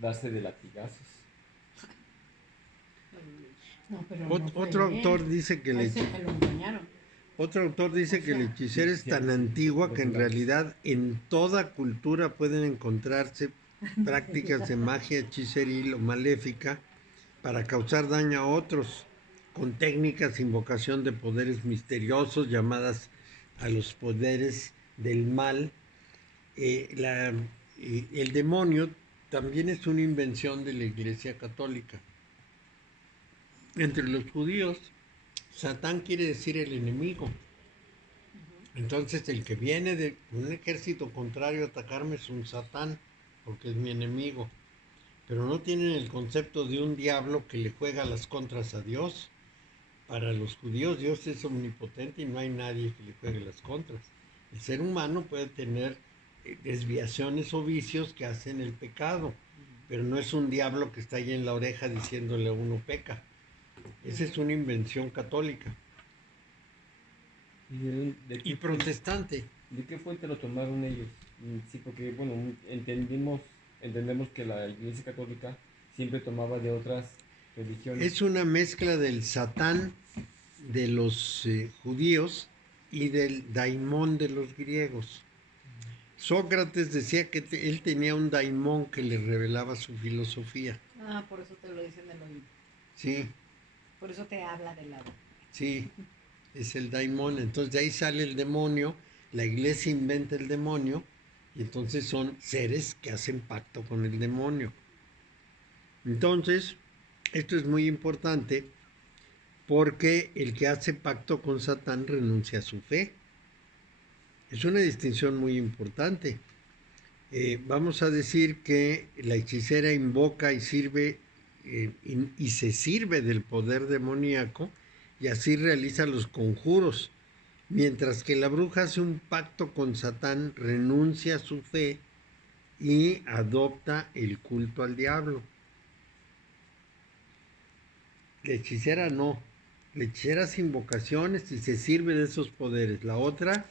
darse de latigazos. No, pero no fue otro él. autor dice que A ese que lo engañaron. Otro autor dice O que la sea, hechicera es tan antigua que en realidad en toda cultura pueden encontrarse prácticas de magia hechicera o maléfica para causar daño a otros, con técnicas de invocación de poderes misteriosos llamadas a los poderes del mal. El demonio también es una invención de la Iglesia Católica. Entre los judíos, Satán quiere decir el enemigo. Entonces el que viene de un ejército contrario a atacarme es un Satán, porque es mi enemigo. Pero no tienen el concepto de un diablo que le juega las contras a Dios. Para los judíos Dios es omnipotente y no hay nadie que le juegue las contras. El ser humano puede tener desviaciones o vicios que hacen el pecado, pero no es un diablo que está ahí en la oreja diciéndole a uno peca. Esa es una invención católica y protestante. ¿De qué fuente lo tomaron ellos? Sí, porque bueno, entendemos que la Iglesia Católica siempre tomaba de otras religiones. Es una mezcla del Satán de los judíos y del daimón de los griegos. Sócrates decía que él tenía un daimón que le revelaba su filosofía. Ah, por eso te lo dicen el oído. Sí, Por eso te habla del lado. sí, es el daimón. Entonces de ahí sale el demonio, la iglesia inventa el demonio y entonces son seres que hacen pacto con el demonio. Entonces, esto es muy importante porque el que hace pacto con Satán renuncia a su fe. Es una distinción muy importante. Vamos a decir que la hechicera invoca y sirve y se sirve del poder demoníaco y así realiza los conjuros, mientras que la bruja hace un pacto con Satán, renuncia a su fe y adopta el culto al diablo. La hechicera no. La hechicera hace invocaciones y se sirve de esos poderes. La otra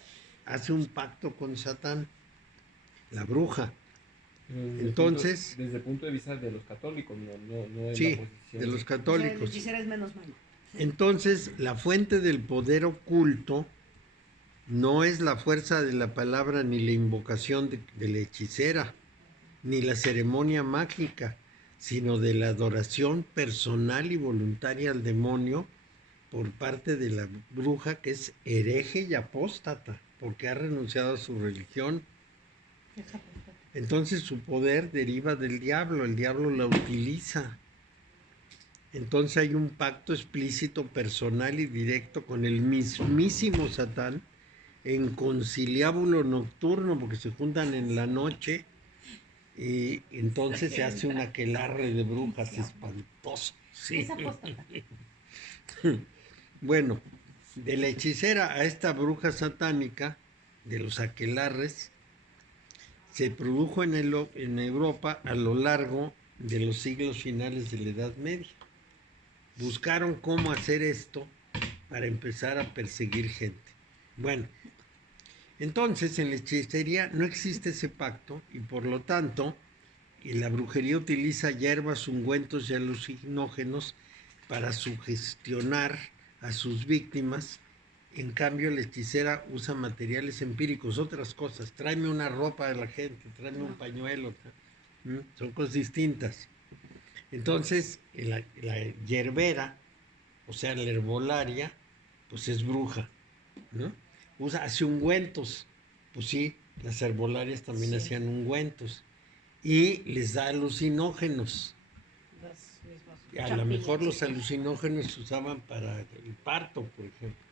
hace un pacto con Satán, la bruja. Entonces, desde el punto de vista de los católicos, no en sí, la posición de los O sea, el católicos. hechicero es menos malo. Entonces, la fuente del poder oculto no es la fuerza de la palabra ni la invocación de la hechicera, ni la ceremonia mágica, sino de la adoración personal y voluntaria al demonio por parte de la bruja, que es hereje y apóstata, porque ha renunciado a su religión. Entonces su poder deriva del diablo, el diablo la utiliza. Entonces hay un pacto explícito, personal y directo con el mismísimo Satán en conciliábulo nocturno, porque se juntan en la noche y entonces se hace un aquelarre de brujas espantoso. Sí. Es apóstata. Bueno, de la hechicera a esta bruja satánica, de los aquelarres, se produjo en Europa a lo largo de los siglos finales de la Edad Media. Buscaron cómo hacer esto para empezar a perseguir gente. Bueno, entonces en la hechicería no existe ese pacto y por lo tanto la brujería utiliza hierbas, ungüentos y alucinógenos para sugestionar a sus víctimas. En cambio, la hechicera usa materiales empíricos, otras cosas. Tráeme una ropa de la gente, tráeme un pañuelo. Son cosas distintas. Entonces, la hierbera, o sea, la herbolaria, pues es bruja, ¿no? Hace ungüentos. Pues sí, las herbolarias también hacían ungüentos. Y les da alucinógenos. A lo mejor los alucinógenos se usaban para el parto, por ejemplo.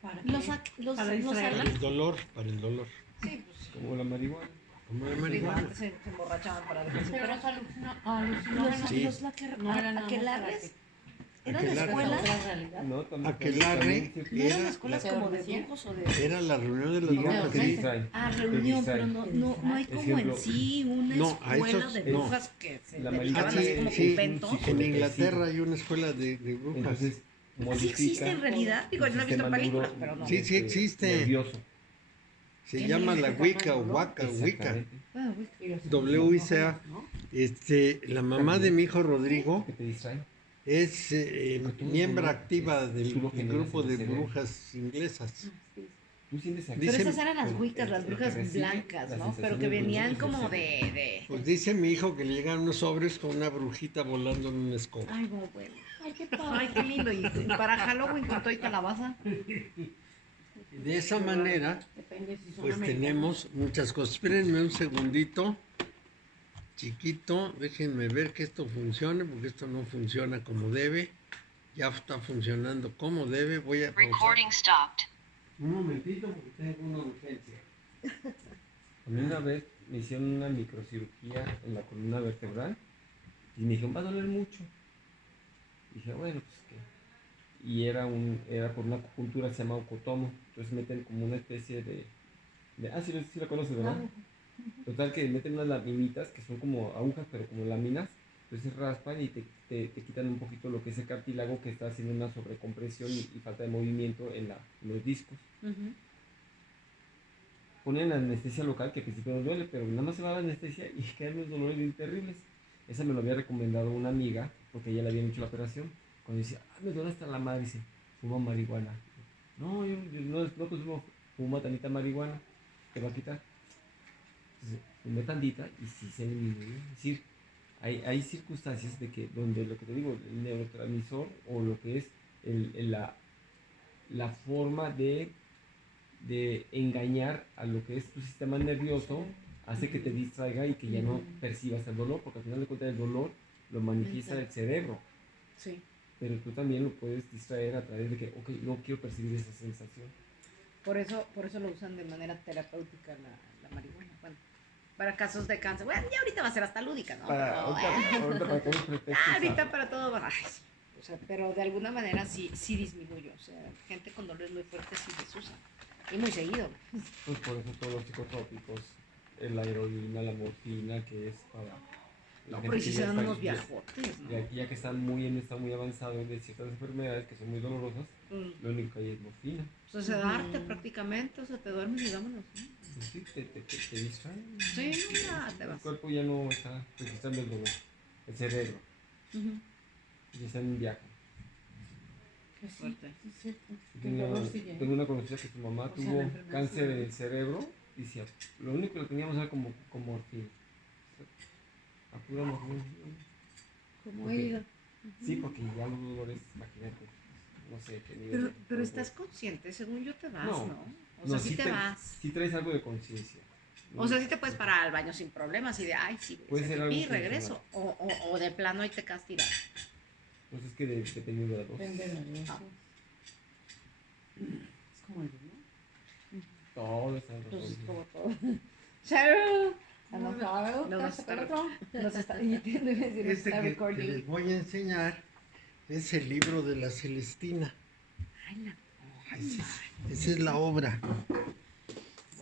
¿Para Los, qué? los, Para los distraerla. Para el dolor, para el dolor. Sí, pues sí. como la marihuana. Como la Digo, marihuana. antes se emborrachaban para dejarse. Pero Pero los alucinógenos Sí. los no eran nada más para aquelarres que eran Aquelarre. escuelas, otra realidad. No, también, Aquelarre también no eran era escuelas la- como de ¿Sí? brujos o de... Era la reunión de las digamos brujas. que sí. distrae. Ah, que reunión, distrae. pero no hay como Ejemplo, en sí una no, a escuela esos de no. brujas que se La dedicaban marihuana así como sí, conventos. sí. En Inglaterra hay una escuela de brujas. Entonces, Así modifica existe en realidad. Digo, el no he visto sistema películas, pero no. Sí, sí existe. Nervioso. Se ¿Qué llama la significa Wicca o dolor? Waka, Wicca. Exactamente. Ah, uy. Y los WICA. alucinógenos, ¿no? La mamá de mi hijo Rodrigo ¿Qué te distrae? es Porque todo miembro dolor activa es- del tú lo generas grupo en de el cerebro. brujas inglesas. Tú sientes aquí. Pero Dicen- esas eran las pero wiccas, las el que brujas recibe blancas, la ¿no? sensación Pero que del dolor venían es el como cerebro. de... Pues dice mi hijo que le llegan unos sobres con una brujita volando en una escoba. Ay, no, bueno. Ay, qué Ay, padre. qué lindo. Y para Halloween con todo y calabaza. De esa manera, Depende si son pues americanos. tenemos muchas cosas. Espérenme un segundito, chiquito, déjenme ver que esto funcione, porque esto no funciona como debe. Ya está funcionando como debe. Voy a pausar. Recording stopped. Un momentito, porque tengo una urgencia. A mí una vez me hicieron una microcirugía en la columna vertebral y me dijeron, va a doler mucho. Dije, bueno, pues qué. Y era por una acupuntura que se llama ocotomo. Entonces meten como una especie de sí la conoces, ¿verdad? Total que meten unas laminitas que son como agujas, pero como láminas. Entonces raspan y te quitan un poquito lo que es el cartílago que está haciendo una sobrecompresión y falta de movimiento en los discos. Ponen la anestesia local, que al principio no duele, pero nada más se va la anestesia y quedan unos dolores bien terribles. Esa me lo había recomendado una amiga, porque ella le había hecho la operación. Cuando decía, me duele hasta la madre, dice, fuma marihuana. No, yo no consumo, fuma tantita marihuana, te va a quitar. Entonces, fumé tantita y sí se me disminuyó. Es decir, hay circunstancias de que, donde lo que te digo, el neurotransmisor o lo que es la forma de engañar a lo que es tu sistema nervioso hace que te distraiga y que ya no percibas el dolor, porque al final de cuentas el dolor lo manifiesta el cerebro, Sí. pero tú también lo puedes distraer a través de que, ok, no quiero percibir esa sensación. Por eso lo usan de manera terapéutica la marihuana. Bueno, para casos de cáncer. Bueno, ya ahorita va a ser hasta lúdica, ¿no? Ahorita para que no pretexto Ahorita usarlo. para todo va. Ay, sí. O sea, pero de alguna manera sí disminuye. O sea, gente con dolores muy fuertes sí les usa. Y muy seguido. Pues por eso todos los psicotrópicos, la heroína, la morfina, que es para la No, gente pero que sí ya se dan está- unos ya- viajotes, ¿no? ya que están muy en estado muy avanzado de ciertas enfermedades que son muy dolorosas, Mm. lo único que hay es morfina. O sea, sedarte prácticamente, o sea, te duermes y vámonos, ¿no? Pues sí, te distrae. Sí, no, ya te El vas. cuerpo ya no está registrando el dolor, el cerebro, Ujú. ya está en un viaje. Pues sí, Fuerte. sí, es cierto. Que el Tengo dolor una, sigue. tengo una conocida que su mamá O sea, tuvo la enfermedad cáncer sigue. del cerebro y decía, lo único que lo teníamos era como morfina. A pura morfina. Como Ok. hígado. Sí, porque ya los dolores, imagínate, no sé qué nivel. Pero estás consciente, según yo te vas, No. ¿no? O sea, sí te vas. Sí traes algo de conciencia. O sea, sí te puedes parar al baño sin problemas y de, ay, sí, Puede ser algo y funcional. regreso. O de plano ahí te quedas tirado. Pues es que dependiendo de la dosis. Depende de la dosis. Es como el vino. Todo está en Pues es razón. como todo. Salud. Ah, no, No, no, no saca el está- otro. Nos está, y te debe decir, nos Este está que recording. les voy a enseñar es el libro de la Celestina. Esa es la obra.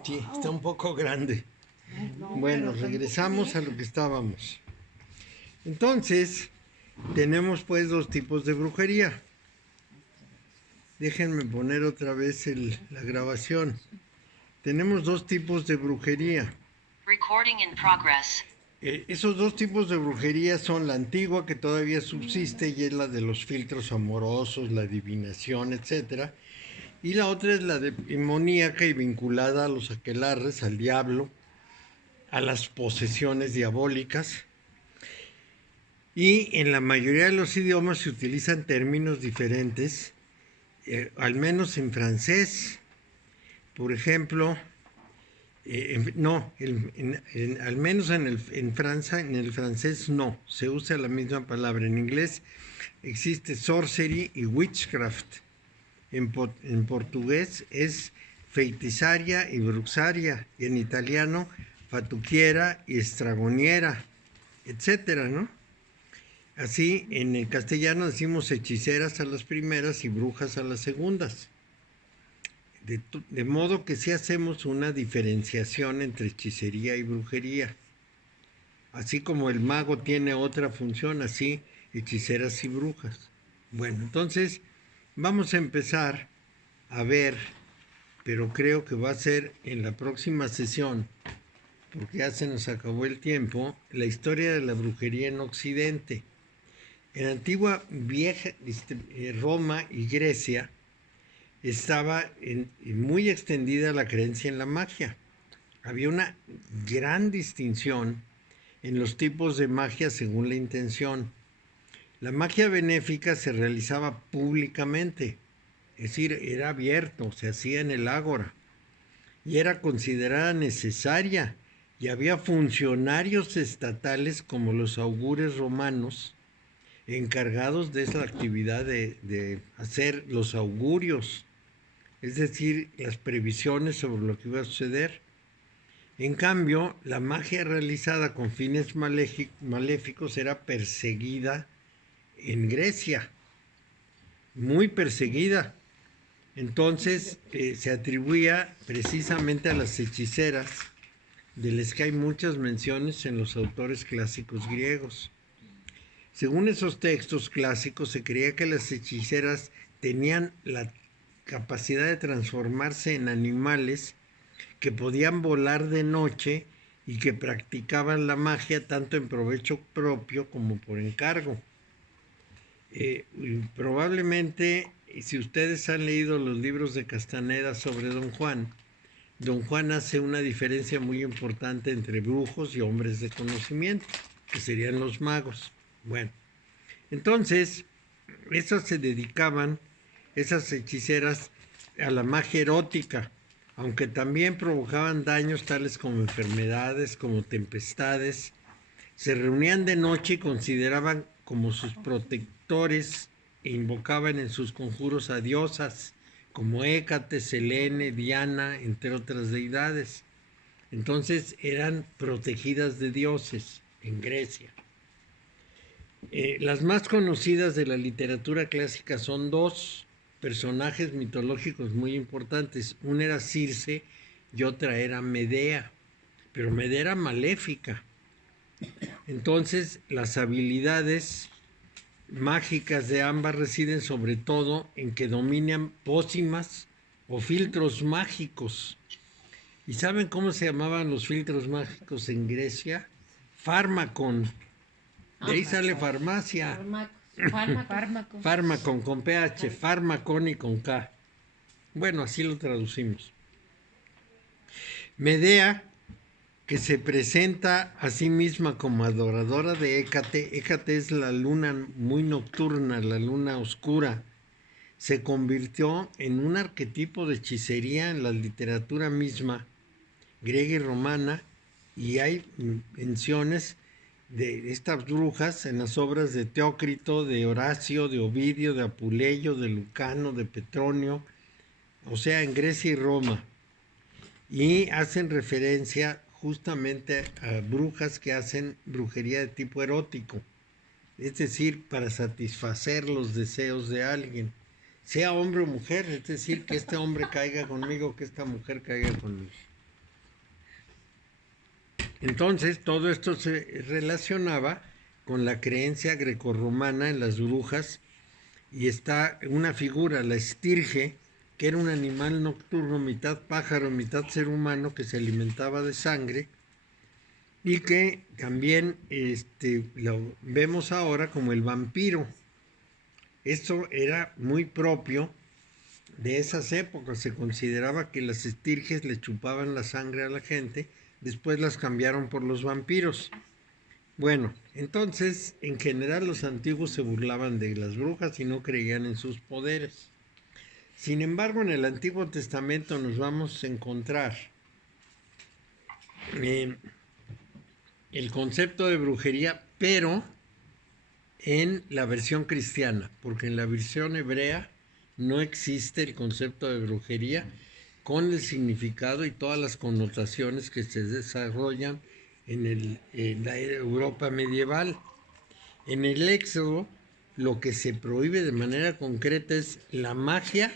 Sí, está un poco grande. No, Bueno, pero regresamos a lo que estábamos. Entonces, tenemos pues dos tipos de brujería. Déjenme poner otra vez la grabación. Tenemos dos tipos de brujería. Recording in progress. Esos dos tipos de brujería son la antigua, que todavía subsiste, y es la de los filtros amorosos, la adivinación, etc. Y la otra es la demoníaca y vinculada a los aquelarres, al diablo, a las posesiones diabólicas. Y en la mayoría de los idiomas se utilizan términos diferentes, al menos en francés. Por ejemplo, al menos en Francia, en el francés no, se usa la misma palabra. En inglés existe sorcery y witchcraft. En portugués es feitizaria y bruxaria. Y en italiano, fatuquiera y estragoniera, etcétera, ¿no? Así, en el castellano decimos hechiceras a las primeras y brujas a las segundas. De modo que sí hacemos una diferenciación entre hechicería y brujería. Así como el mago tiene otra función, así hechiceras y brujas. Bueno, entonces vamos a empezar a ver, pero creo que va a ser en la próxima sesión, porque ya se nos acabó el tiempo, la historia de la brujería en Occidente. En antigua vieja Roma y Grecia estaba muy extendida la creencia en la magia. Había una gran distinción en los tipos de magia según la intención. La magia benéfica se realizaba públicamente, es decir, era abierto, se hacía en el ágora y era considerada necesaria, y había funcionarios estatales como los augures romanos encargados de esa actividad de hacer los augurios, es decir, las previsiones sobre lo que iba a suceder. En cambio, la magia realizada con fines maléficos era perseguida en Grecia, muy perseguida. Entonces se atribuía precisamente a las hechiceras, de las que hay muchas menciones en los autores clásicos griegos. Según esos textos clásicos, se creía que las hechiceras tenían la capacidad de transformarse en animales que podían volar de noche y que practicaban la magia tanto en provecho propio como por encargo. Probablemente, si ustedes han leído los libros de Castaneda sobre Don Juan hace una diferencia muy importante entre brujos y hombres de conocimiento, que serían los magos. Bueno, entonces, esas hechiceras, a la magia erótica, aunque también provocaban daños tales como enfermedades, como tempestades. Se reunían de noche y consideraban como sus protectores e invocaban en sus conjuros a diosas como Hécate, Selene, Diana, entre otras deidades. Entonces eran protegidas de dioses en Grecia. Las más conocidas de la literatura clásica son dos personajes mitológicos muy importantes. Una era Circe y otra era Medea, pero Medea era maléfica. Entonces las habilidades mágicas de ambas residen sobre todo en que dominan pócimas o filtros mágicos. ¿Y saben cómo se llamaban los filtros mágicos en Grecia? Fármacon. De ahí sale farmacia. Fármaco. Fármacon con PH, fármacon y con K. Bueno, así lo traducimos. Medea, que se presenta a sí misma como adoradora de Hécate. Hécate es la luna muy nocturna, la luna oscura. Se convirtió en un arquetipo de hechicería en la literatura misma, griega y romana, y hay menciones de estas brujas en las obras de Teócrito, de Horacio, de Ovidio, de Apuleyo, de Lucano, de Petronio, o sea, en Grecia y Roma. Y hacen referencia justamente a brujas que hacen brujería de tipo erótico, es decir, para satisfacer los deseos de alguien, sea hombre o mujer, es decir, que este hombre caiga conmigo, que esta mujer caiga conmigo. Entonces, todo esto se relacionaba con la creencia grecorromana en las brujas, y está una figura, la estirge, que era un animal nocturno, mitad pájaro, mitad ser humano, que se alimentaba de sangre, y que también lo vemos ahora como el vampiro. Esto era muy propio de esas épocas. Se consideraba que las estirges le chupaban la sangre a la gente, después las cambiaron por los vampiros. Bueno, entonces, en general los antiguos se burlaban de las brujas y no creían en sus poderes. Sin embargo, en el Antiguo Testamento nos vamos a encontrar el concepto de brujería, pero en la versión cristiana, porque en la versión hebrea no existe el concepto de brujería con el significado y todas las connotaciones que se desarrollan en la Europa medieval. En el Éxodo, lo que se prohíbe de manera concreta es la magia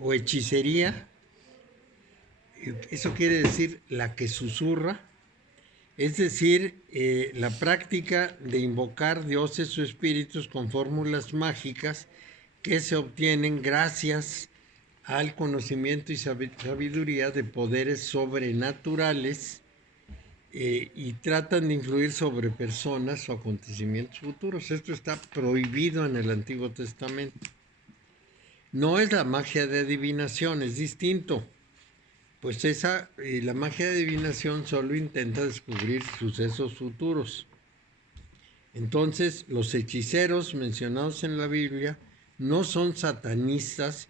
o hechicería. Eso quiere decir la que susurra, es decir, la práctica de invocar dioses o espíritus con fórmulas mágicas que se obtienen gracias al conocimiento y sabiduría de poderes sobrenaturales, y tratan de influir sobre personas o acontecimientos futuros. Esto está prohibido en el Antiguo Testamento. No es la magia de adivinación, es distinto. Pues la magia de adivinación solo intenta descubrir sucesos futuros. Entonces, los hechiceros mencionados en la Biblia no son satanistas,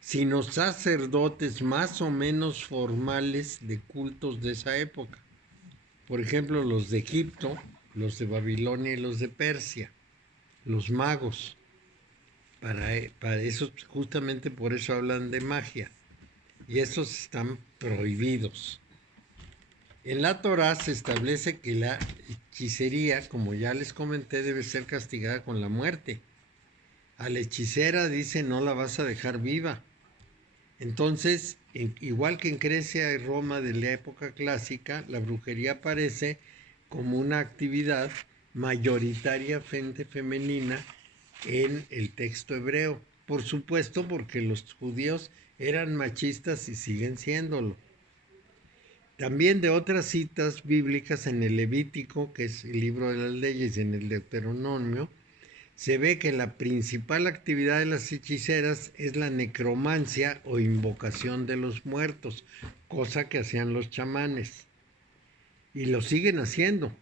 sino sacerdotes más o menos formales de cultos de esa época. Por ejemplo, los de Egipto, los de Babilonia y los de Persia, los magos. Para eso, justamente por eso hablan de magia. Y esos están prohibidos. En la Torá se establece que la hechicería, como ya les comenté, debe ser castigada con la muerte. A la hechicera dice no la vas a dejar viva. Entonces, igual que en Grecia y Roma de la época clásica, la brujería aparece como una actividad mayoritariamente femenina en el texto hebreo. Por supuesto, porque los judíos eran machistas y siguen siéndolo. También de otras citas bíblicas en el Levítico, que es el libro de las leyes, y en el Deuteronomio, se ve que la principal actividad de las hechiceras es la necromancia o invocación de los muertos, cosa que hacían los chamanes. Y lo siguen haciendo.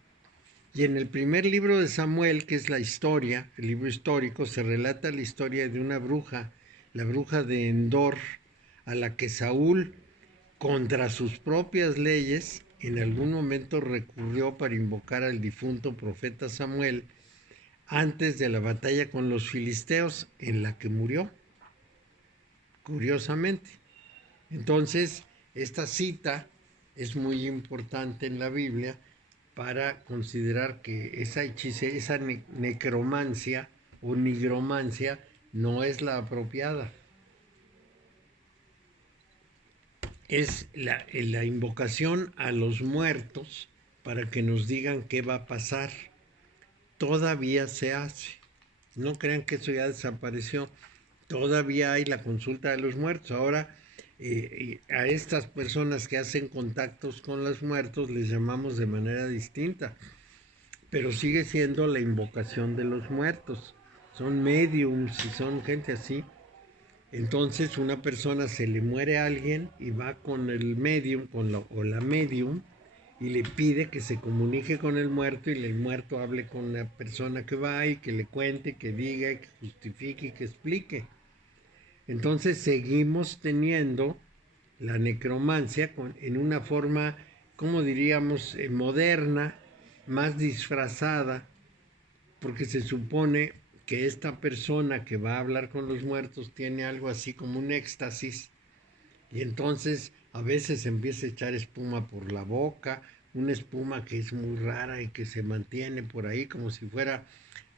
Y en el primer libro de Samuel, que es la historia, el libro histórico, se relata la historia de una bruja, la bruja de Endor, a la que Saúl, contra sus propias leyes, en algún momento recurrió para invocar al difunto profeta Samuel antes de la batalla con los filisteos, en la que murió. curiosamente. Entonces, esta cita es muy importante en la Biblia para considerar que esa necromancia o nigromancia no es la apropiada. Es la invocación a los muertos para que nos digan qué va a pasar. Todavía se hace. No crean que eso ya desapareció. Todavía hay la consulta de los muertos. Ahora, a estas personas que hacen contactos con los muertos les llamamos de manera distinta, pero sigue siendo la invocación de los muertos. Son mediums y son gente así. Entonces, una persona se le muere a alguien y va con el medium o la medium y le pide que se comunique con el muerto y el muerto hable con la persona que va y que le cuente, que diga, que justifique, que explique. Entonces seguimos teniendo la necromancia en una forma, ¿cómo diríamos?, moderna, más disfrazada, porque se supone que esta persona que va a hablar con los muertos tiene algo así como un éxtasis, y entonces a veces empieza a echar espuma por la boca, una espuma que es muy rara y que se mantiene por ahí como si fuera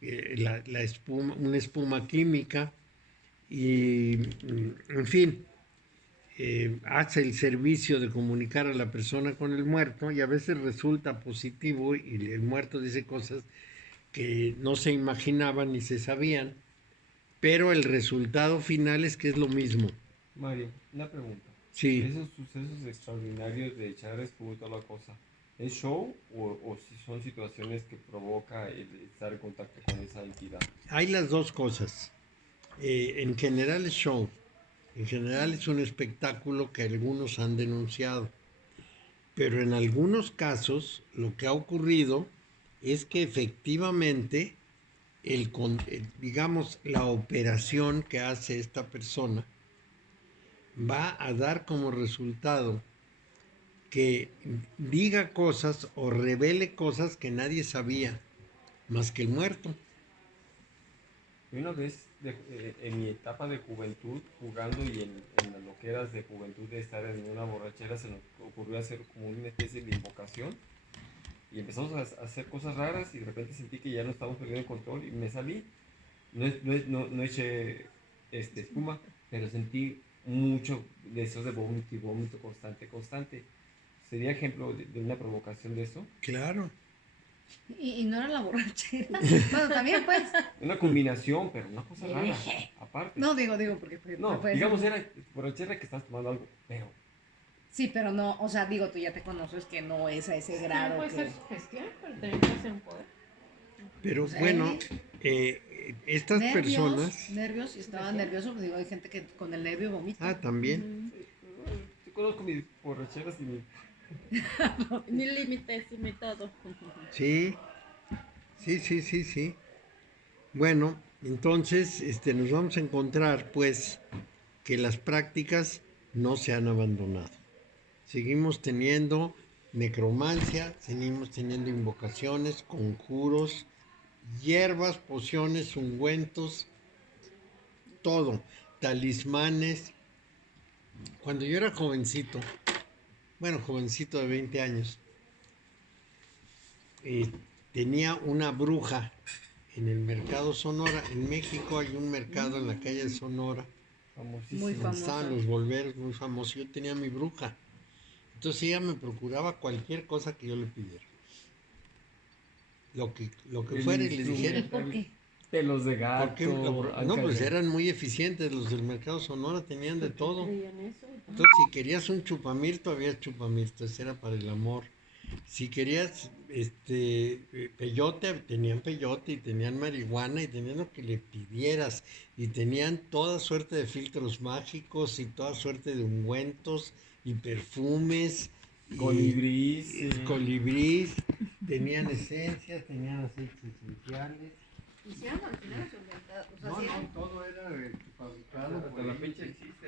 la espuma, una espuma química, y en fin, hace el servicio de comunicar a la persona con el muerto y a veces resulta positivo y el muerto dice cosas que no se imaginaban ni se sabían, pero el resultado final es que es lo mismo. Mario, una pregunta. Sí. Esos sucesos extraordinarios de echar espuma y toda la cosa, ¿es show o si son situaciones que provoca el estar en contacto con esa entidad? Hay las dos cosas. En general es show. En general es un espectáculo que algunos han denunciado. Pero en algunos casos lo que ha ocurrido es que efectivamente digamos, la operación que hace esta persona va a dar como resultado que diga cosas o revele cosas que nadie sabía, más que el muerto. Una vez, en mi etapa de juventud, jugando y en lo que eras de juventud, de estar en una borrachera, se nos ocurrió hacer como una especie de invocación. Y empezamos a hacer cosas raras y de repente sentí que ya no estábamos perdiendo el control y me salí. No eché espuma, pero sentí mucho deseos de vómito y vómito constante. ¿Sería ejemplo de una provocación de eso? Claro. Y no era la borrachera. Bueno, también pues. Una combinación, pero una cosa rara, aparte. No, digo, porque No, puede digamos, ser. era borrachera que estás tomando algo, pero... Sí, pero no, o sea, digo, tú ya te conoces que no es a ese grado. Puede que... ser sugestión, pero también puede ser un poder. Pero Sí. bueno, estas personas... Nervios, y estaba nervioso, pues digo, hay gente que con el nervio vomita. Ah, también. Yo conozco mis borracheras y mi... Ni límites y método. Sí. Bueno, entonces nos vamos a encontrar pues que las prácticas no se han abandonado. Seguimos teniendo necromancia, seguimos teniendo invocaciones, conjuros, hierbas, pociones, ungüentos, todo, talismanes. Cuando yo era jovencito de 20 años, tenía una bruja en el mercado Sonora. En México hay un mercado en la calle de Sonora, famosísimo. Muy donde famoso. estaban los volveros muy famosos. Yo tenía mi bruja. Entonces ella me procuraba cualquier cosa que yo le pidiera. Lo que El fuera y le instrumento. dijera. ¿Y por qué? Pelos de gato. Porque, no, pues eran muy eficientes los del mercado Sonora, tenían de todo. ¿Creían eso? Entonces, si querías un chupamirto, había chupamirto, ese era para el amor. Si querías peyote, tenían peyote y tenían marihuana y tenían lo que le pidieras. Y tenían toda suerte de filtros mágicos y toda suerte de ungüentos y perfumes. Colibrís, tenían esencias, tenían aceites esenciales. Hicieron al final su inventado. O sea, No, todo era fabricado Hasta por la ellos. fecha existe.